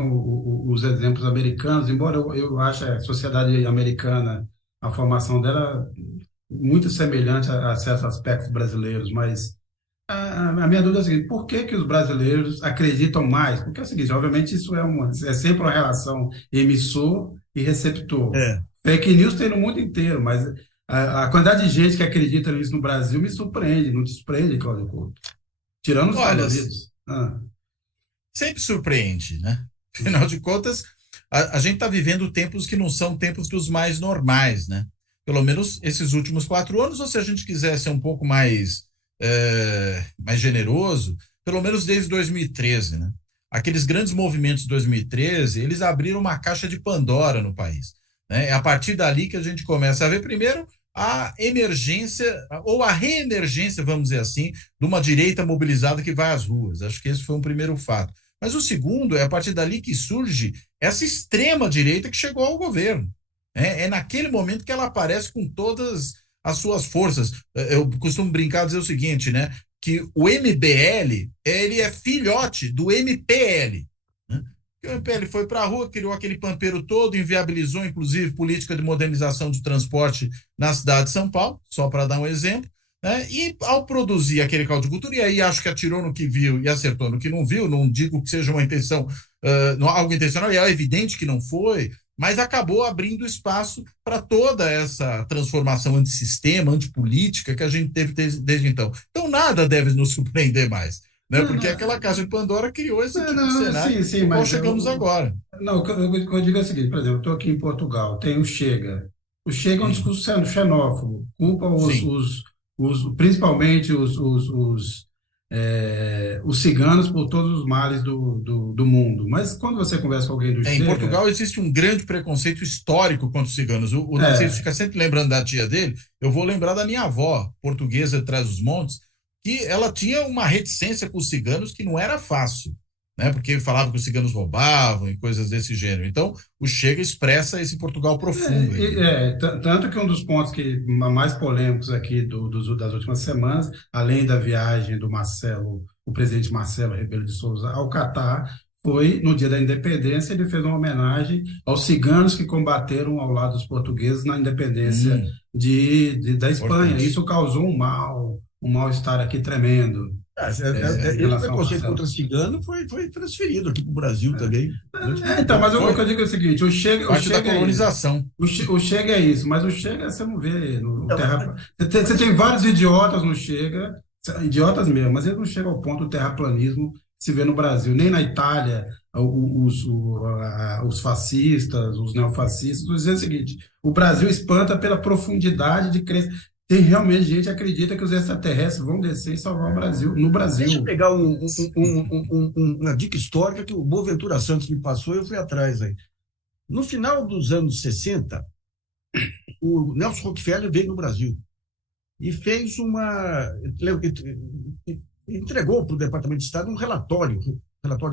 os exemplos americanos, embora eu ache a sociedade americana, a formação dela muito semelhante a certos aspectos brasileiros, mas a minha dúvida é a seguinte: por que os brasileiros acreditam mais? Porque é o seguinte, obviamente isso é sempre uma relação emissor e receptor. Fake news tem no mundo inteiro, mas a quantidade de gente que acredita nisso no Brasil me surpreende, não te surpreende, Cláudio Couto? Tirando os Estados Unidos. Sempre surpreende, né? Afinal de contas, a gente está vivendo tempos que não são tempos dos mais normais, né? Pelo menos esses últimos 4 anos, ou se a gente quiser ser um pouco mais generoso, pelo menos desde 2013, né? Aqueles grandes movimentos de 2013, eles abriram uma caixa de Pandora no país, né? É a partir dali que a gente começa a ver, primeiro, a emergência, ou a reemergência, vamos dizer assim, de uma direita mobilizada que vai às ruas. Acho que esse foi um primeiro fato. Mas o segundo é a partir dali que surge essa extrema-direita que chegou ao governo. É naquele momento que ela aparece com todas as suas forças. Eu costumo brincar, dizer o seguinte, né? Que o MBL, ele é filhote do MPL. Né? O MPL foi para a rua, criou aquele pampeiro todo, inviabilizou, inclusive, política de modernização de transporte na cidade de São Paulo, só para dar um exemplo, né? E ao produzir aquele caldo de cultura, e aí acho que atirou no que viu e acertou no que não viu, não digo que seja uma intenção, algo intencional, e é evidente que não foi, mas acabou abrindo espaço para toda essa transformação antissistema, antipolítica que a gente teve desde então. Então nada deve nos surpreender mais. Né? Porque aquela caixa de Pandora criou esse tipo de cenário no qual chegamos agora. Não, o que eu digo é o seguinte, por exemplo, eu estou aqui em Portugal, tem o Chega. O Chega é um discurso xenófobo, culpa principalmente os ciganos por todos os males do mundo. Mas quando você conversa com alguém do Chega... Em Portugal existe um grande preconceito histórico contra os ciganos. O Narciso fica sempre lembrando da tia dele. Eu vou lembrar da minha avó, portuguesa de Trás-os-Montes, que ela tinha uma reticência com os ciganos que não era fácil, né? Porque falava que os ciganos roubavam e coisas desse gênero. Então, o Chega expressa esse Portugal profundo. Tanto que um dos pontos mais polêmicos aqui das últimas semanas, além da viagem do Marcelo, o presidente Marcelo Rebelo de Sousa ao Catar, foi, no dia da independência, ele fez uma homenagem aos ciganos que combateram ao lado dos portugueses na independência da Espanha. Importante. Isso causou um mal-estar aqui tremendo. O preconceito contra cigano foi transferido aqui para o Brasil também. Então, mas o que eu digo é o seguinte: o Chega da colonização. O Chega é isso, mas o Chega você não vê no Você tem vários idiotas no Chega, idiotas mesmo, mas eles não chegam ao ponto do terraplanismo que se vê no Brasil. Nem na Itália, os fascistas, os neofascistas. Vou dizer o seguinte: o Brasil espanta pela profundidade de crença. Tem realmente gente que acredita que os extraterrestres vão descer e salvar o Brasil, no Brasil. Deixa eu pegar uma dica histórica que o Boaventura Santos me passou e eu fui atrás aí. No final dos anos 60, o Nelson Rockefeller veio no Brasil e fez entregou para o Departamento de Estado um relatório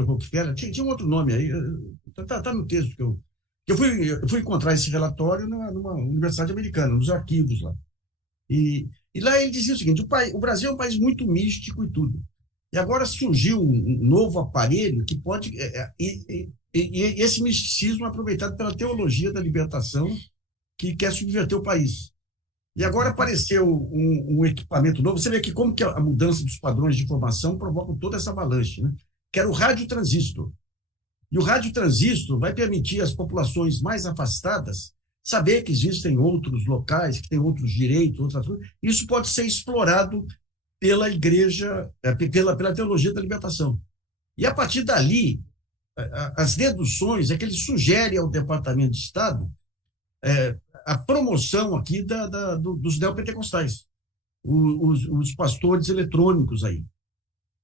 Rockefeller, tinha um outro nome aí, tá no texto que eu fui encontrar esse relatório numa universidade americana, nos arquivos lá. E lá ele dizia o seguinte: o Brasil é um país muito místico e tudo. E agora surgiu um novo aparelho que pode... E esse misticismo é aproveitado pela teologia da libertação que quer subverter o país. E agora apareceu um equipamento novo. Você vê aqui como que a mudança dos padrões de informação provoca toda essa avalanche, né? Que era o radiotransistor. E o radiotransistor vai permitir às populações mais afastadas saber que existem outros locais, que têm outros direitos, outras coisas. Isso pode ser explorado pela igreja, pela teologia da libertação. E, a partir dali, as deduções é que ele sugere ao Departamento de Estado a promoção aqui dos neopentecostais, os pastores eletrônicos aí.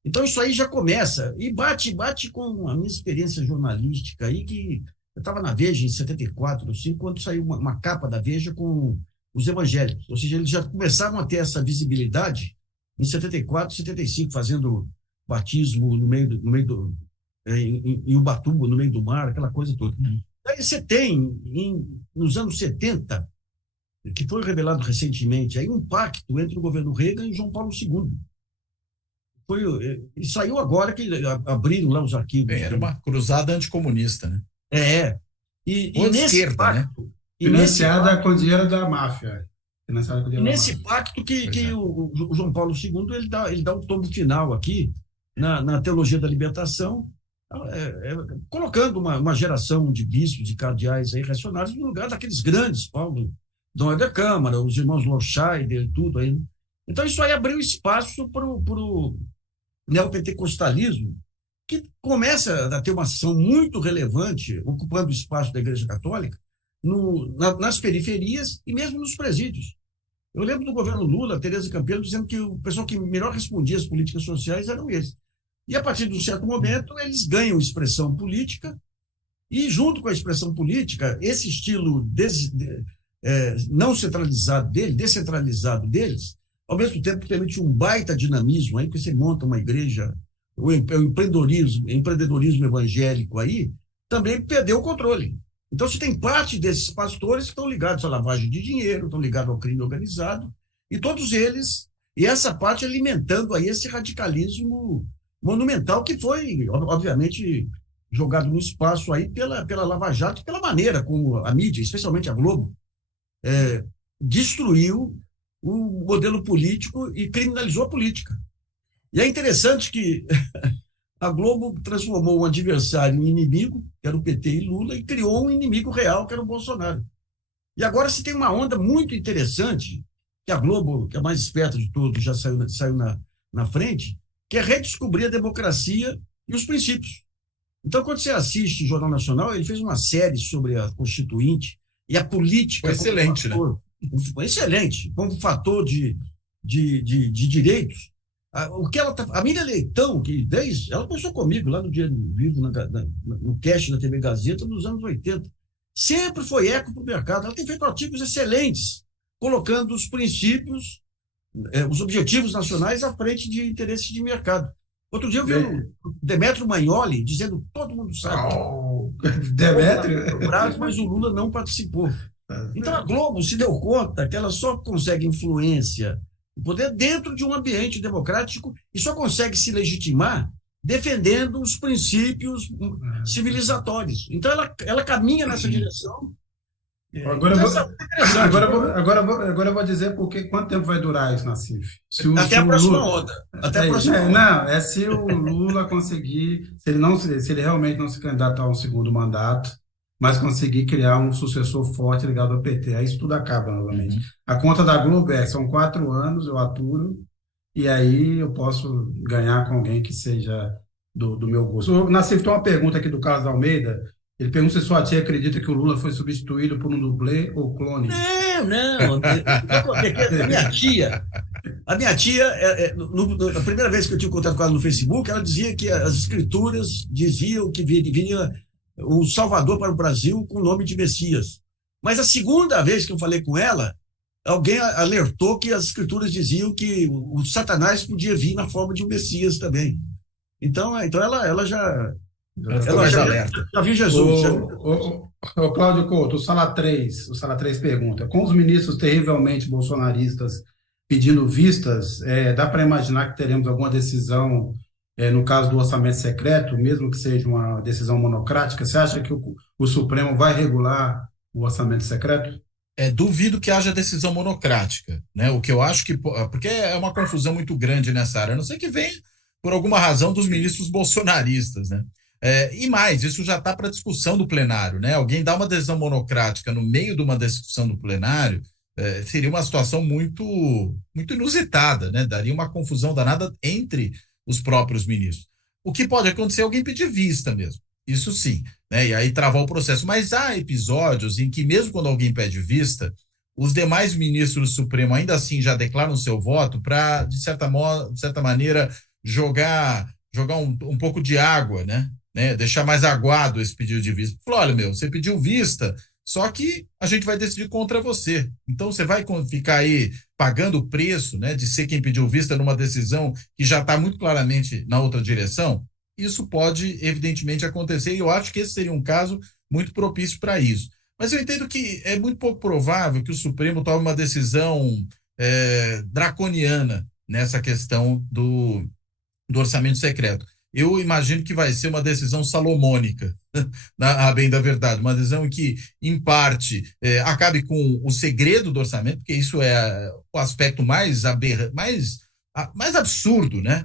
Então, isso aí já começa, e bate com a minha experiência jornalística aí, que eu estava na Veja em 74, assim, quando saiu uma capa da Veja com os evangélicos, ou seja, eles já começaram a ter essa visibilidade em 74, 75, fazendo batismo em Ubatuba, no meio do mar, aquela coisa toda. Aí você tem, nos anos 70, que foi revelado recentemente, aí um pacto entre o governo Reagan e João Paulo II. E saiu agora que abriram lá os arquivos. Era uma cruzada anticomunista, né? E nesse esquerda, pacto, né? Financiada com dinheiro da máfia. Nesse pacto que o João Paulo II ele dá o tombo final aqui, na teologia da libertação, colocando uma geração de bispos e cardeais aí racionários no lugar daqueles grandes, Paulo, Dom da Câmara, os irmãos Lorscheider, tudo aí. Então, isso aí abriu espaço para o neopentecostalismo, que começa a ter uma ação muito relevante, ocupando o espaço da Igreja Católica, nas periferias e mesmo nos presídios. Eu lembro do governo Lula, Tereza Campelo, dizendo que o pessoal que melhor respondia às políticas sociais eram eles. E, a partir de um certo momento, eles ganham expressão política e, junto com a expressão política, esse estilo não centralizado descentralizado deles, ao mesmo tempo que permite um baita dinamismo, aí que você monta uma igreja, o empreendedorismo evangélico aí, também perdeu o controle. Então, você tem parte desses pastores que estão ligados à lavagem de dinheiro, estão ligados ao crime organizado, e todos eles, e essa parte alimentando aí esse radicalismo monumental que foi, obviamente, jogado no espaço aí pela Lava Jato, pela maneira como a mídia, especialmente a Globo, destruiu o modelo político e criminalizou a política. E é interessante que a Globo transformou um adversário em inimigo, que era o PT e Lula, e criou um inimigo real, que era o Bolsonaro. E agora se tem uma onda muito interessante, que a Globo, que é a mais esperta de todos, já saiu na frente, que é redescobrir a democracia e os princípios. Então, quando você assiste o Jornal Nacional, ele fez uma série sobre a Constituinte e a política. Foi excelente, né? Excelente, como fator de direitos. A Miriam Leitão, ela começou comigo lá no Dia Vivo, no cast da TV Gazeta, nos anos 80. Sempre foi eco para o mercado. Ela tem feito artigos excelentes, colocando os princípios, os objetivos nacionais à frente de interesses de mercado. Outro dia eu vi o Demetrio Magnoli dizendo, todo mundo sabe. Demetrio? Mas o Lula não participou. Então a Globo se deu conta que ela só consegue influência e poder dentro de um ambiente democrático e só consegue se legitimar defendendo os princípios civilizatórios. Então ela caminha nessa direção. Agora eu vou dizer quanto tempo vai durar isso na CIF. Até a próxima onda. Não, se o Lula conseguir, se ele realmente não se candidatar a um segundo mandato, mas conseguir criar um sucessor forte ligado ao PT. Aí isso tudo acaba novamente. A conta da Globo são 4 anos, eu aturo, e aí eu posso ganhar com alguém que seja do meu gosto. Nassif, tem uma pergunta aqui do Carlos Almeida. Ele pergunta se sua tia acredita que o Lula foi substituído por um dublê ou clone. Não. A minha tia, a primeira vez que eu tive contato com ela no Facebook, ela dizia que as escrituras diziam que viria o Salvador para o Brasil com o nome de Messias. Mas a segunda vez que eu falei com ela, alguém alertou que as escrituras diziam que o Satanás podia vir na forma de um Messias também. Então ela já viu Jesus. O Cláudio Couto, o Sala 3 pergunta, com os ministros terrivelmente bolsonaristas pedindo vistas, dá para imaginar que teremos alguma decisão no caso do orçamento secreto, mesmo que seja uma decisão monocrática? Você acha que o Supremo vai regular o orçamento secreto? Duvido que haja decisão monocrática, né? O que eu acho que... Porque é uma confusão muito grande nessa área, a não ser que venha por alguma razão dos ministros bolsonaristas, né? E mais, isso já está para discussão do plenário, né? Alguém dá uma decisão monocrática no meio de uma discussão do plenário, seria uma situação muito, muito inusitada, né? Daria uma confusão danada entre os próprios ministros. O que pode acontecer é alguém pedir vista mesmo, isso sim, né? E aí travar o processo. Mas há episódios em que, mesmo quando alguém pede vista, os demais ministros do Supremo ainda assim já declaram seu voto para, de certa maneira, jogar um pouco de água, né? Deixar mais aguado esse pedido de vista. Falou, olha, você pediu vista, só que a gente vai decidir contra você. Então, você vai ficar aí pagando o preço, né, de ser quem pediu vista numa decisão que já está muito claramente na outra direção? Isso pode, evidentemente, acontecer, e eu acho que esse seria um caso muito propício para isso. Mas eu entendo que é muito pouco provável que o Supremo tome uma decisão draconiana nessa questão do orçamento secreto. Eu imagino que vai ser uma decisão salomônica, a bem da verdade, uma decisão que, em parte, acabe com o segredo do orçamento, porque isso é o aspecto mais absurdo, né?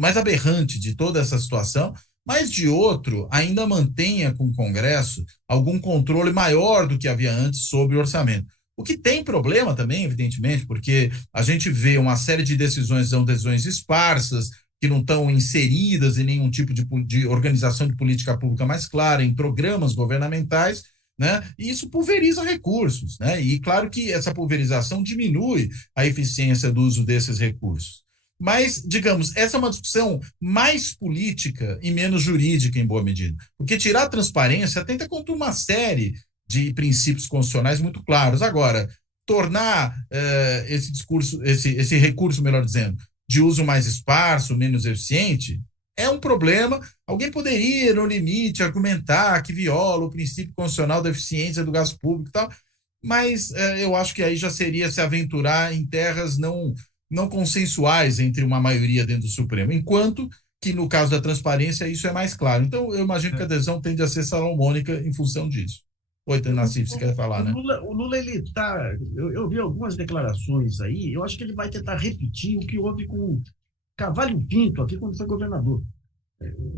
Mais aberrante de toda essa situação, mas, de outro, ainda mantenha com o Congresso algum controle maior do que havia antes sobre o orçamento. O que tem problema também, evidentemente, porque a gente vê uma série de decisões, são decisões esparsas, que não estão inseridas em nenhum tipo de organização de política pública mais clara, em programas governamentais, né? E isso pulveriza recursos, né? E claro que essa pulverização diminui a eficiência do uso desses recursos. Mas, digamos, essa é uma discussão mais política e menos jurídica, em boa medida. Porque tirar a transparência atenta contra uma série de princípios constitucionais muito claros. Agora, tornar esse recurso, melhor dizendo, de uso mais esparso, menos eficiente, é um problema. Alguém poderia, no limite, argumentar que viola o princípio constitucional da eficiência do gasto público e tal, mas eu acho que aí já seria se aventurar em terras não consensuais entre uma maioria dentro do Supremo, enquanto que, no caso da transparência, isso é mais claro. Então, eu imagino que a adesão tende a ser salomônica em função disso. Oi, Nassif, você quer falar, né? O Lula, ele está... Eu vi algumas declarações aí, eu acho que ele vai tentar repetir o que houve com Cavalho Pinto, aqui quando foi governador.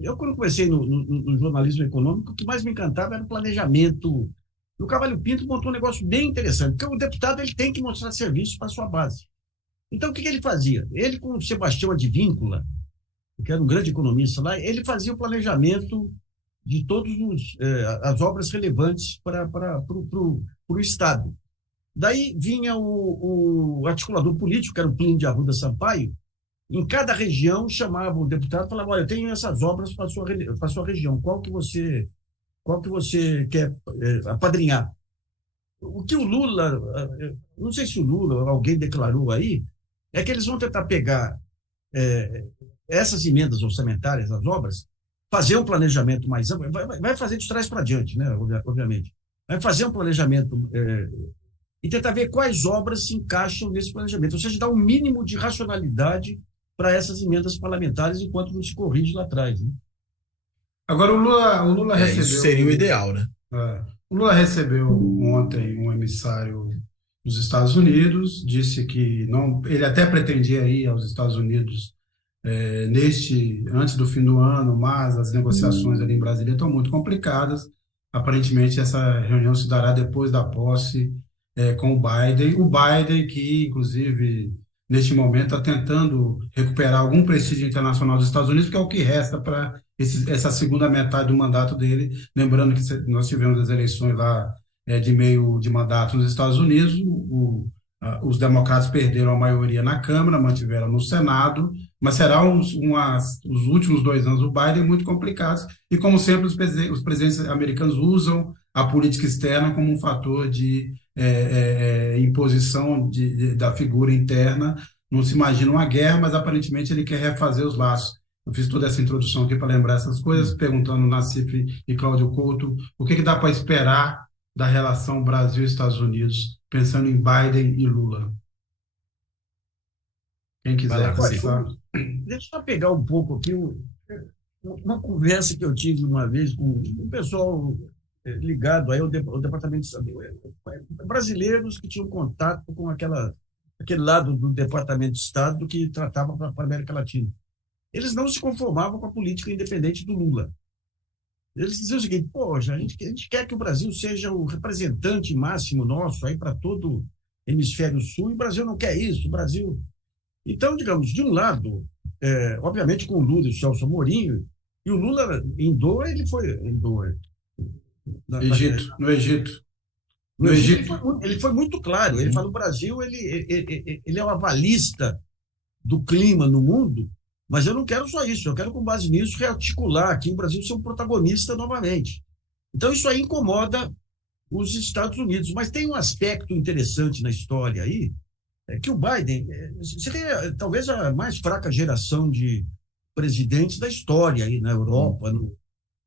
Eu, quando comecei no jornalismo econômico, o que mais me encantava era o planejamento. O Cavalho Pinto montou um negócio bem interessante, porque o deputado ele tem que mostrar serviço para a sua base. Então, o que ele fazia? Ele, com o Sebastião Advíncula, que era um grande economista lá, ele fazia o planejamento de todas as obras relevantes para o Estado. Daí vinha o articulador político, que era o Plínio de Arruda Sampaio, em cada região chamava o deputado e falava, olha, eu tenho essas obras para a sua região, qual que você quer apadrinhar? O que o Lula, não sei se o Lula, alguém declarou aí, é que eles vão tentar pegar essas emendas orçamentárias, as obras, fazer um planejamento mais amplo, vai fazer de trás para diante, né, obviamente. Vai fazer um planejamento e tentar ver quais obras se encaixam nesse planejamento, ou seja, dar um mínimo de racionalidade para essas emendas parlamentares enquanto não se corrige lá atrás, né? Agora, o Lula recebeu... Isso seria o ideal, né? O Lula recebeu ontem um emissário dos Estados Unidos, disse que ele até pretendia ir aos Estados Unidos antes do fim do ano, mas as negociações ali em Brasília estão muito complicadas. Aparentemente, essa reunião se dará depois da posse com o Biden. O Biden, que, inclusive, neste momento, está tentando recuperar algum prestígio internacional dos Estados Unidos, que é o que resta para essa segunda metade do mandato dele. Lembrando que nós tivemos as eleições lá de meio de mandato nos Estados Unidos, os democratas perderam a maioria na Câmara, mantiveram no Senado, mas serão os últimos 2 anos do Biden muito complicados, e como sempre os presidentes americanos usam a política externa como um fator de imposição da figura interna. Não se imagina uma guerra, mas aparentemente ele quer refazer os laços. Eu fiz toda essa introdução aqui para lembrar essas coisas, perguntando Nassif e Cláudio Couto o que dá para esperar da relação Brasil-Estados Unidos, pensando em Biden e Lula. Quem quiser começar. Deixa eu só pegar um pouco aqui uma conversa que eu tive uma vez com um pessoal ligado aí ao Departamento de Estado, brasileiros que tinham contato com aquele lado do Departamento de Estado que tratava para a América Latina. Eles não se conformavam com a política independente do Lula. Eles diziam o seguinte, poxa, a gente quer que o Brasil seja o representante máximo nosso aí para todo o hemisfério sul, e o Brasil não quer isso, o Brasil... Então, digamos, de um lado, obviamente com o Lula e o Celso Amorim, e o Lula em Doha, ele foi em Doha. No Egito. Ele foi muito claro, ele falou, o Brasil ele é o avalista do clima no mundo, Mas eu não quero só isso, eu quero, com base nisso, rearticular aqui o Brasil ser um protagonista novamente. Então, isso aí incomoda os Estados Unidos. Mas tem um aspecto interessante na história aí, que o Biden, você tem talvez a mais fraca geração de presidentes da história aí na Europa,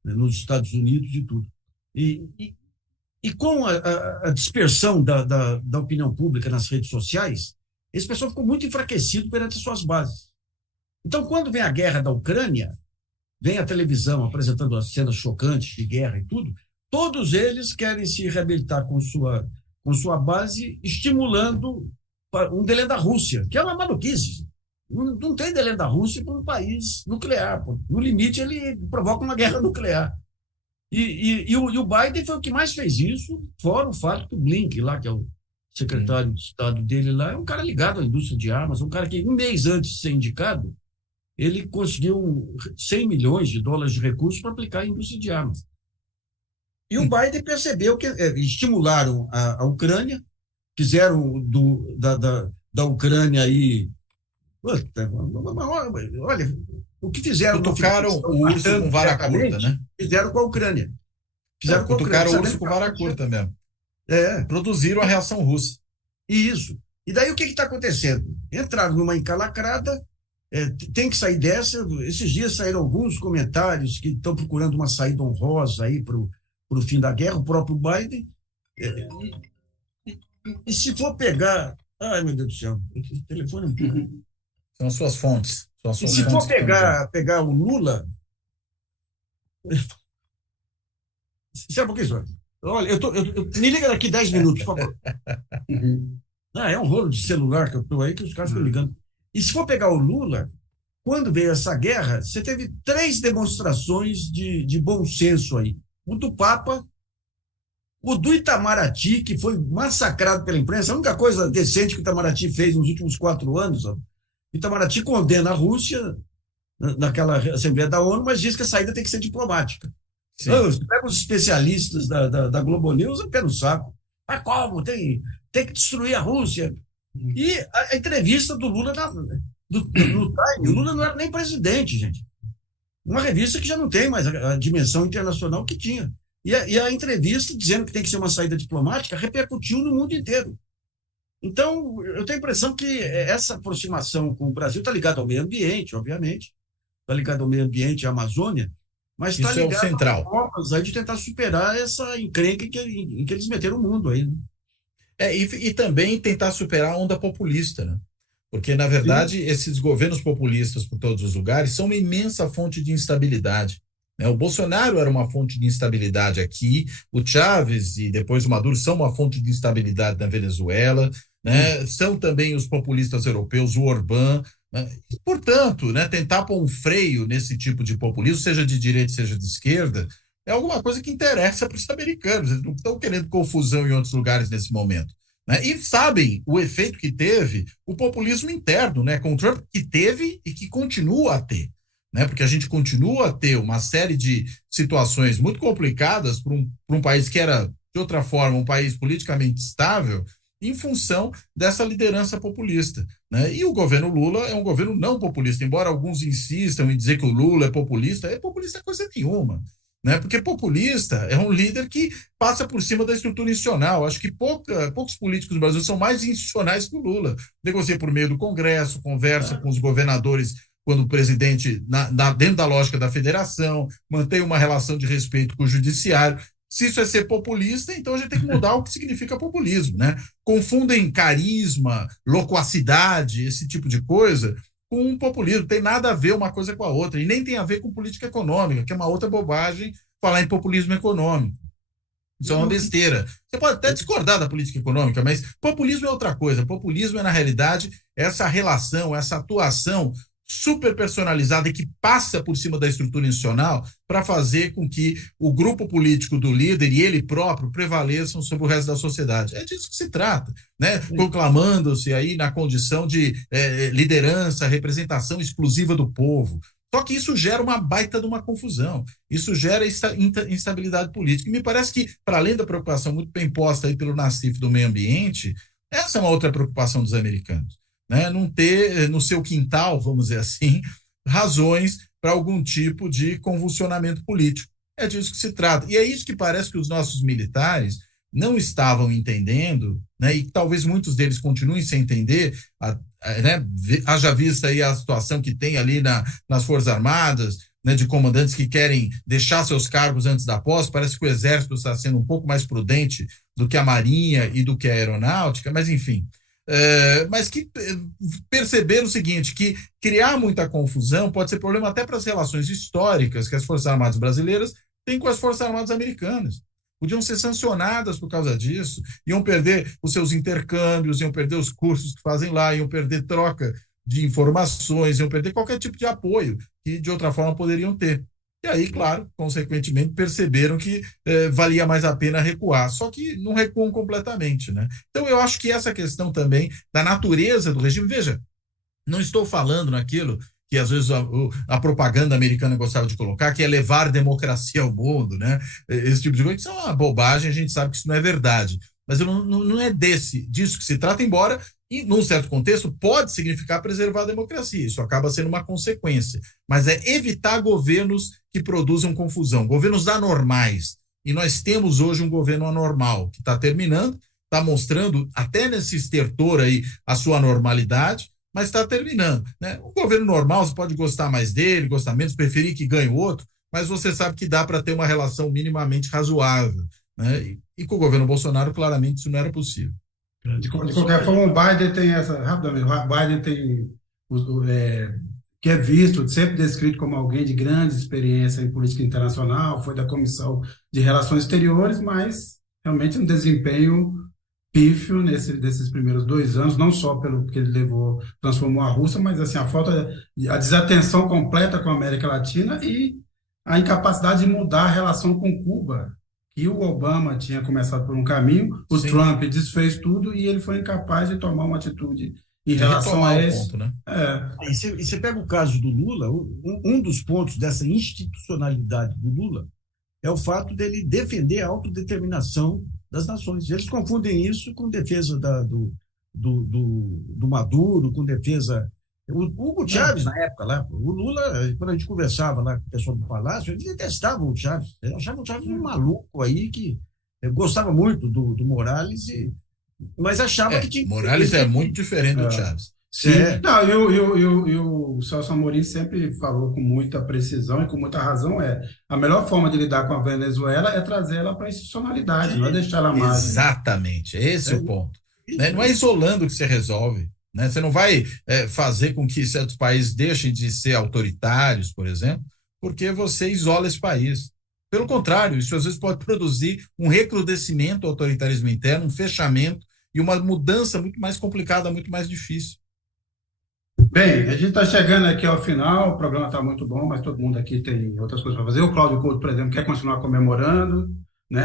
nos Estados Unidos e tudo. E com a dispersão da opinião pública nas redes sociais, esse pessoal ficou muito enfraquecido perante as suas bases. Então, quando vem a guerra da Ucrânia, vem a televisão apresentando as cenas chocantes de guerra e tudo, todos eles querem se reabilitar com sua base, estimulando um delé da Rússia, que é uma maluquice. Não tem delé da Rússia para um país nuclear. Pô. No limite, ele provoca uma guerra nuclear. E o Biden foi o que mais fez isso, fora o fato que o Blinken, lá, que é o secretário de Estado dele lá, é um cara ligado à indústria de armas, um cara que, um mês antes de ser indicado, ele conseguiu 100 milhões de dólares de recursos para aplicar a indústria de armas. E o Biden percebeu que estimularam a Ucrânia, fizeram da Ucrânia aí... Olha, o que fizeram... Cutucaram o urso com vara curta, né? Fizeram com a Ucrânia. Cutucaram o urso com vara curta mesmo. Produziram a reação russa. Isso. E daí o que está acontecendo? Entraram numa encalacrada, tem que sair dessa. Esses dias saíram alguns comentários que estão procurando uma saída honrosa aí para o fim da guerra, o próprio Biden. E se for pegar... Ai, meu Deus do céu, esse telefone é um... São as suas fontes. E se for pegar o Lula... Sabe por que isso? Olha, me liga daqui 10 minutos, por favor. É um rolo de celular que eu estou aí que os caras estão ligando. E se for pegar o Lula, quando veio essa guerra, você teve 3 demonstrações de bom senso aí. O do Papa, o do Itamaraty, que foi massacrado pela imprensa. A única coisa decente que o Itamaraty fez nos últimos 4 anos, o Itamaraty condena a Rússia naquela Assembleia da ONU, mas diz que a saída tem que ser diplomática. Pega os especialistas da Globo News, é pé no saco. Mas como? Tem que destruir a Rússia. E a entrevista do Lula no Time, o Lula não era nem presidente, gente. Uma revista que já não tem mais a dimensão internacional que tinha. E a entrevista, dizendo que tem que ser uma saída diplomática, repercutiu no mundo inteiro. Então, eu tenho a impressão que essa aproximação com o Brasil está ligada ao meio ambiente, obviamente, está ligada ao meio ambiente e à Amazônia, mas está ligado central. a formas aí de tentar superar essa encrenca em que eles meteram o mundo aí. Né? E também tentar superar a onda populista, né? Porque, na verdade, esses governos populistas por todos os lugares são uma imensa fonte de instabilidade. O Bolsonaro era uma fonte de instabilidade aqui, o Chávez e depois o Maduro são uma fonte de instabilidade na Venezuela, né? São também os populistas europeus, o Orbán, né? E, portanto, né, tentar pôr um freio nesse tipo de populismo, seja de direita, seja de esquerda, é alguma coisa que interessa para os americanos. Eles não estão querendo confusão em outros lugares nesse momento. Né? E sabem o efeito que teve o populismo interno, né, com o Trump, que teve e que continua a ter. Né, porque a gente continua a ter uma série de situações muito complicadas para um país que era, de outra forma, um país politicamente estável, em função dessa liderança populista. Né? E o governo Lula é um governo não populista, embora alguns insistam em dizer que o Lula é populista coisa nenhuma. Né? Porque populista é um líder que passa por cima da estrutura institucional. Acho que poucos políticos no Brasil são mais institucionais que o Lula. Negocia por meio do Congresso, conversa com os governadores quando o presidente, dentro da lógica da federação, mantém uma relação de respeito com o judiciário. Se isso é ser populista, então a gente tem que mudar o que significa populismo. Né? Confundem carisma, loquacidade, esse tipo de coisa, com um populismo. Não tem nada a ver uma coisa com a outra, e nem tem a ver com política econômica, que é uma outra bobagem falar em populismo econômico. Isso é uma besteira. Você pode até discordar da política econômica, mas populismo é outra coisa. Populismo é, na realidade, essa relação, essa atuação super personalizada e que passa por cima da estrutura institucional para fazer com que o grupo político do líder e ele próprio prevaleçam sobre o resto da sociedade. É disso que se trata, né? Proclamando-se aí na condição de liderança, representação exclusiva do povo. Só que isso gera uma baita de uma confusão, isso gera instabilidade política. E me parece que, para além da preocupação muito bem posta aí pelo Nassif do meio ambiente, essa é uma outra preocupação dos americanos. Né, não ter no seu quintal, vamos dizer assim, razões para algum tipo de convulsionamento político. É disso que se trata. E é isso que parece que os nossos militares não estavam entendendo, né, e talvez muitos deles continuem sem entender, né, haja vista aí a situação que tem ali nas Forças Armadas, né, de comandantes que querem deixar seus cargos antes da posse. Parece que o Exército está sendo um pouco mais prudente do que a Marinha e do que a Aeronáutica, mas enfim. Mas que perceberam o seguinte, que criar muita confusão pode ser problema até para as relações históricas que as Forças Armadas brasileiras têm com as Forças Armadas americanas. Podiam ser sancionadas por causa disso, iam perder os seus intercâmbios, iam perder os cursos que fazem lá, iam perder troca de informações, iam perder qualquer tipo de apoio que de outra forma poderiam ter. E aí, claro, consequentemente, perceberam que valia mais a pena recuar, só que não recuam completamente, né? Então, eu acho que essa questão também da natureza do regime, veja, não estou falando naquilo que às vezes a propaganda americana gostava de colocar, que é levar democracia ao mundo, né? Esse tipo de coisa, isso é uma bobagem, a gente sabe que isso não é verdade. Mas não é disso que se trata, embora, num certo contexto, pode significar preservar a democracia. Isso acaba sendo uma consequência. Mas é evitar governos que produzam confusão, governos anormais. E nós temos hoje um governo anormal, que está terminando, está mostrando, até nesse estertor aí, a sua normalidade, mas está terminando, né? Um governo normal, você pode gostar mais dele, gostar menos, preferir que ganhe o outro, mas você sabe que dá para ter uma relação minimamente razoável, né? E com o governo Bolsonaro, claramente, isso não era possível. De qualquer forma, o Biden tem essa... Rapidamente, o Biden tem... que é visto, sempre descrito como alguém de grande experiência em política internacional, foi da Comissão de Relações Exteriores, mas realmente um desempenho pífio desses primeiros 2 anos, não só pelo que ele transformou a Rússia, mas assim, a desatenção completa com a América Latina e a incapacidade de mudar a relação com Cuba, que o Obama tinha começado por um caminho, o Sim. Trump desfez tudo e ele foi incapaz de tomar uma atitude em relação a esse. Ponto, né? E você pega o caso do Lula, um dos pontos dessa institucionalidade do Lula é o fato dele defender a autodeterminação das nações. Eles confundem isso com defesa do Maduro, com defesa... O Hugo Chávez, na época, lá, o Lula, quando a gente conversava lá com o pessoal do Palácio, eles detestavam o Chávez. Eles achavam o Chávez um maluco aí que gostava muito do Morales, mas achava que tinha... Morales é muito diferente do Chávez. Sim. Não, e o Celso Amorim sempre falou com muita precisão e com muita razão, a melhor forma de lidar com a Venezuela é trazer ela para a institucionalidade, não é deixar ela mais... Exatamente, esse é o ponto. Né? Não é isolando que você resolve. Né? Você não vai fazer com que certos países deixem de ser autoritários, por exemplo, porque você isola esse país. Pelo contrário, isso às vezes pode produzir um recrudescimento do autoritarismo interno, um fechamento e uma mudança muito mais complicada, muito mais difícil. Bem, a gente está chegando aqui ao final, o programa está muito bom, mas todo mundo aqui tem outras coisas para fazer. O Cláudio Couto, por exemplo, quer continuar comemorando. Né?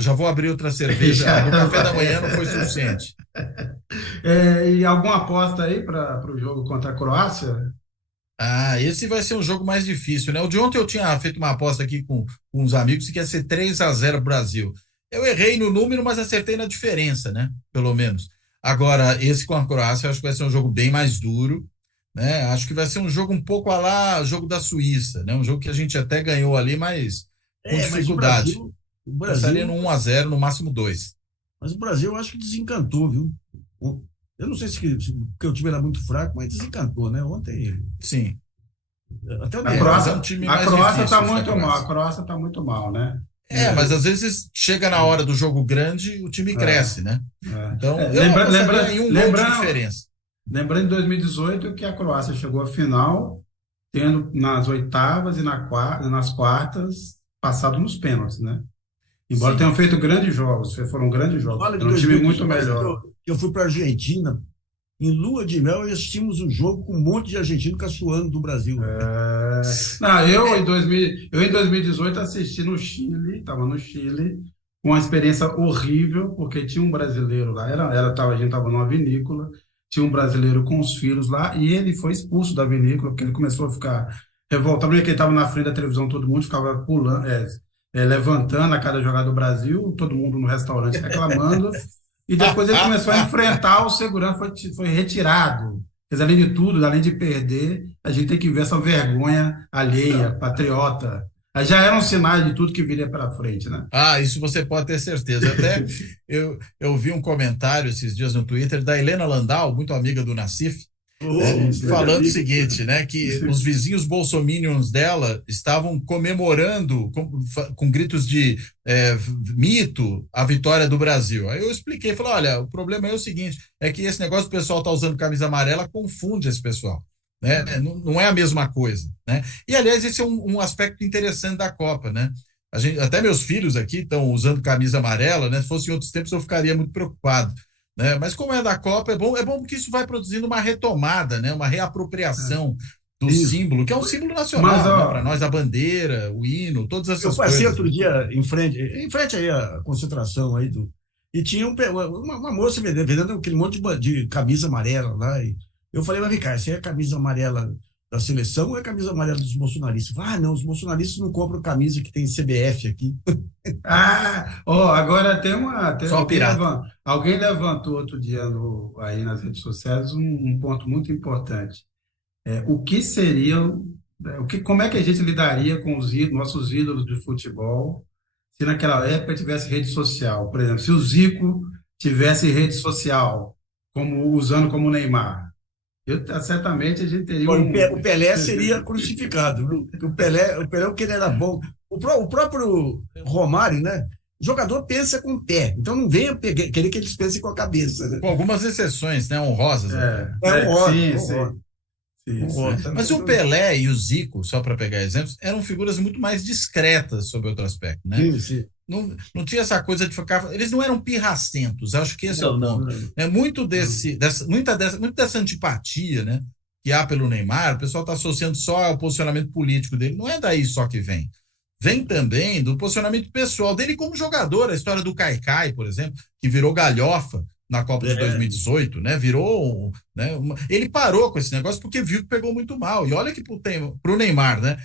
Já vou abrir outra cerveja. O café da manhã não foi suficiente. E alguma aposta aí para o jogo contra a Croácia? Esse vai ser um jogo mais difícil, né? O de ontem eu tinha feito uma aposta aqui com uns amigos que ia ser 3-0 Brasil. Eu errei no número, mas acertei na diferença, né? Pelo menos. Agora, esse com a Croácia, eu acho que vai ser um jogo bem mais duro, né? Acho que vai ser um jogo um pouco a lá jogo da Suíça, né? Um jogo que a gente até ganhou ali, mas com dificuldade. O Brasil estaria no 1-0, no máximo 2. Mas o Brasil, eu acho que desencantou, viu? Eu não sei se porque o time era muito fraco, mas desencantou, né? Ontem... Sim. Até a Croácia está muito mal. A Croácia está muito mal, né? Mas às vezes chega na hora do jogo grande, o time cresce, né? Então, lembrando em um gol de diferença. Lembrando em 2018 que a Croácia chegou à final, tendo nas oitavas e nas quartas passado nos pênaltis, né? Embora tenham feito grandes jogos, foram grandes jogos. Era um time muito melhor. Eu fui para a Argentina, em lua de mel, e assistimos um jogo com um monte de argentino caçoando do Brasil. Eu em 2018 assisti no Chile, estava no Chile, com uma experiência horrível, porque tinha um brasileiro lá, a gente estava numa vinícola, tinha um brasileiro com os filhos lá, e ele foi expulso da vinícola, porque ele começou a ficar revoltado, porque ele estava na frente da televisão, todo mundo ficava pulando, levantando a cada jogada do Brasil, todo mundo no restaurante reclamando, e depois ele começou a enfrentar o segurança, foi retirado Mas, além de tudo, além de perder, a gente tem que ver essa vergonha alheia, patriota. Já eram sinais de tudo que viria pela frente, né? Isso você pode ter certeza. Até eu vi um comentário esses dias no Twitter da Helena Landau, muito amiga do Nassif, falando o seguinte, né, que os vizinhos bolsominions dela estavam comemorando com gritos de mito a vitória do Brasil. Aí eu expliquei, falei, olha, o problema é o seguinte, é que esse negócio do pessoal tá usando camisa amarela confunde esse pessoal. Né? Não é a mesma coisa, né? E aliás, esse é um aspecto interessante da Copa, né? Até meus filhos aqui estão usando camisa amarela, né? Se fosse em outros tempos eu ficaria muito preocupado, né? Mas como é da Copa, é bom porque isso vai produzindo uma retomada, né? Uma reapropriação do símbolo, que é um símbolo nacional, né? Para nós a bandeira, o hino, todas essas coisas. Eu passei outro dia em frente aí a concentração aí e tinha uma moça vendendo aquele monte de camisa amarela lá. Eu falei, mas vem cá, essa é a camisa amarela da seleção ou é a camisa amarela dos bolsonaristas? Não, os bolsonaristas não compram camisa que tem CBF aqui. Agora tem Só o pirata. Alguém levantou outro dia aí nas redes sociais um ponto muito importante. O que seriam, como é que a gente lidaria com os nossos ídolos de futebol se naquela época tivesse rede social? Por exemplo, se o Zico tivesse rede social, usando como o Neymar. Certamente a gente teria o Pelé seria crucificado. O Pelé, o que ele era bom. O próprio Romário, né? O jogador pensa com o pé. Então não venha querer que eles pensem com a cabeça. Né? Com algumas exceções, né? Honrosas. Sim. Mas o Pelé e o Zico, só para pegar exemplos, eram figuras muito mais discretas sobre outro aspecto, né? Sim. Não tinha essa coisa de ficar... Eles não eram pirracentos, acho que esse é o ponto. Muito dessa antipatia, né, que há pelo Neymar, o pessoal está associando só ao posicionamento político dele. Não é daí só que vem. Vem também do posicionamento pessoal dele como jogador. A história do Caicai, por exemplo, que virou galhofa na Copa de 2018, né? Virou... Né, ele parou com esse negócio porque viu que pegou muito mal. E olha que para o Neymar, né?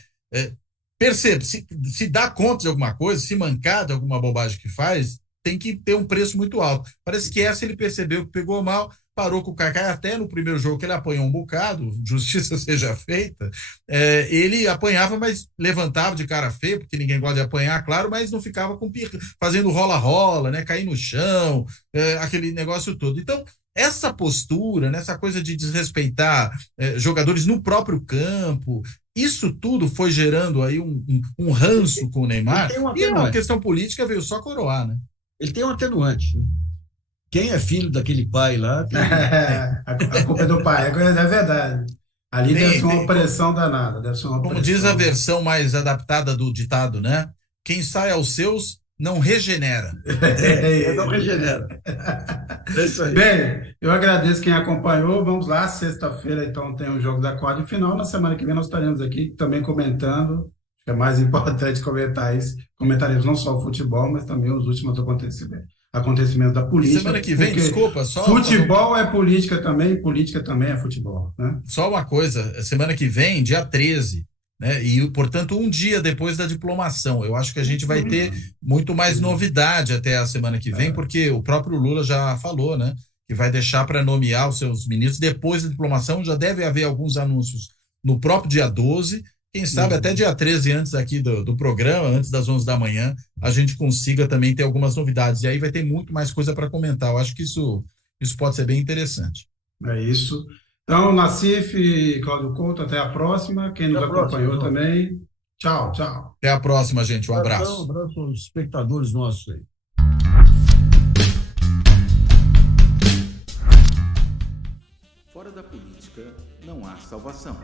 Percebe, se dá conta de alguma coisa, se mancar de alguma bobagem que faz, tem que ter um preço muito alto. Parece que ele percebeu que pegou mal, parou com o Kaká, até no primeiro jogo que ele apanhou um bocado, justiça seja feita, ele apanhava, mas levantava de cara feia, porque ninguém gosta de apanhar, claro, mas não ficava fazendo rola-rola, né, cair no chão, aquele negócio todo. Então, essa postura, né, essa coisa de desrespeitar jogadores no próprio campo, isso tudo foi gerando aí um ranço com o Neymar, e a questão política veio só coroar, né? Ele tem um atenuante. Quem é filho daquele pai lá... A culpa é do pai, é verdade. Ali deve ser uma pressão danada. Como diz a versão mais adaptada do ditado, né? Quem sai aos seus não regenera. Não regenera. É isso aí. Bem, eu agradeço quem acompanhou. Vamos lá, sexta-feira, então, tem o jogo da quarta de final. Na semana que vem nós estaremos aqui também comentando. É mais importante comentar isso. Comentaremos não só o futebol, mas também os últimos acontecimentos da política. Semana que vem, desculpa, só... Futebol é política também, política também é futebol, né? Só uma coisa, semana que vem, dia 13, né? E, portanto, um dia depois da diplomação. Eu acho que a gente vai ter muito mais novidade até a semana que vem, porque o próprio Lula já falou, né? Que vai deixar para nomear os seus ministros depois da diplomação. Já deve haver alguns anúncios no próprio dia 12, quem sabe até dia 13, antes aqui do programa, antes das 11 da manhã, a gente consiga também ter algumas novidades. E aí vai ter muito mais coisa para comentar. Eu acho que isso pode ser bem interessante. É isso. Então, Nassif e Cláudio Couto, até a próxima. Quem nos acompanhou também. Tchau. Até a próxima, gente. Um abraço. Um abraço aos espectadores nossos aí. Fora da política, não há salvação.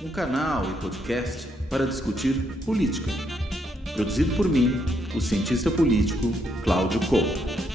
Um canal e podcast para discutir política. Produzido por mim, o cientista político Cláudio Couto.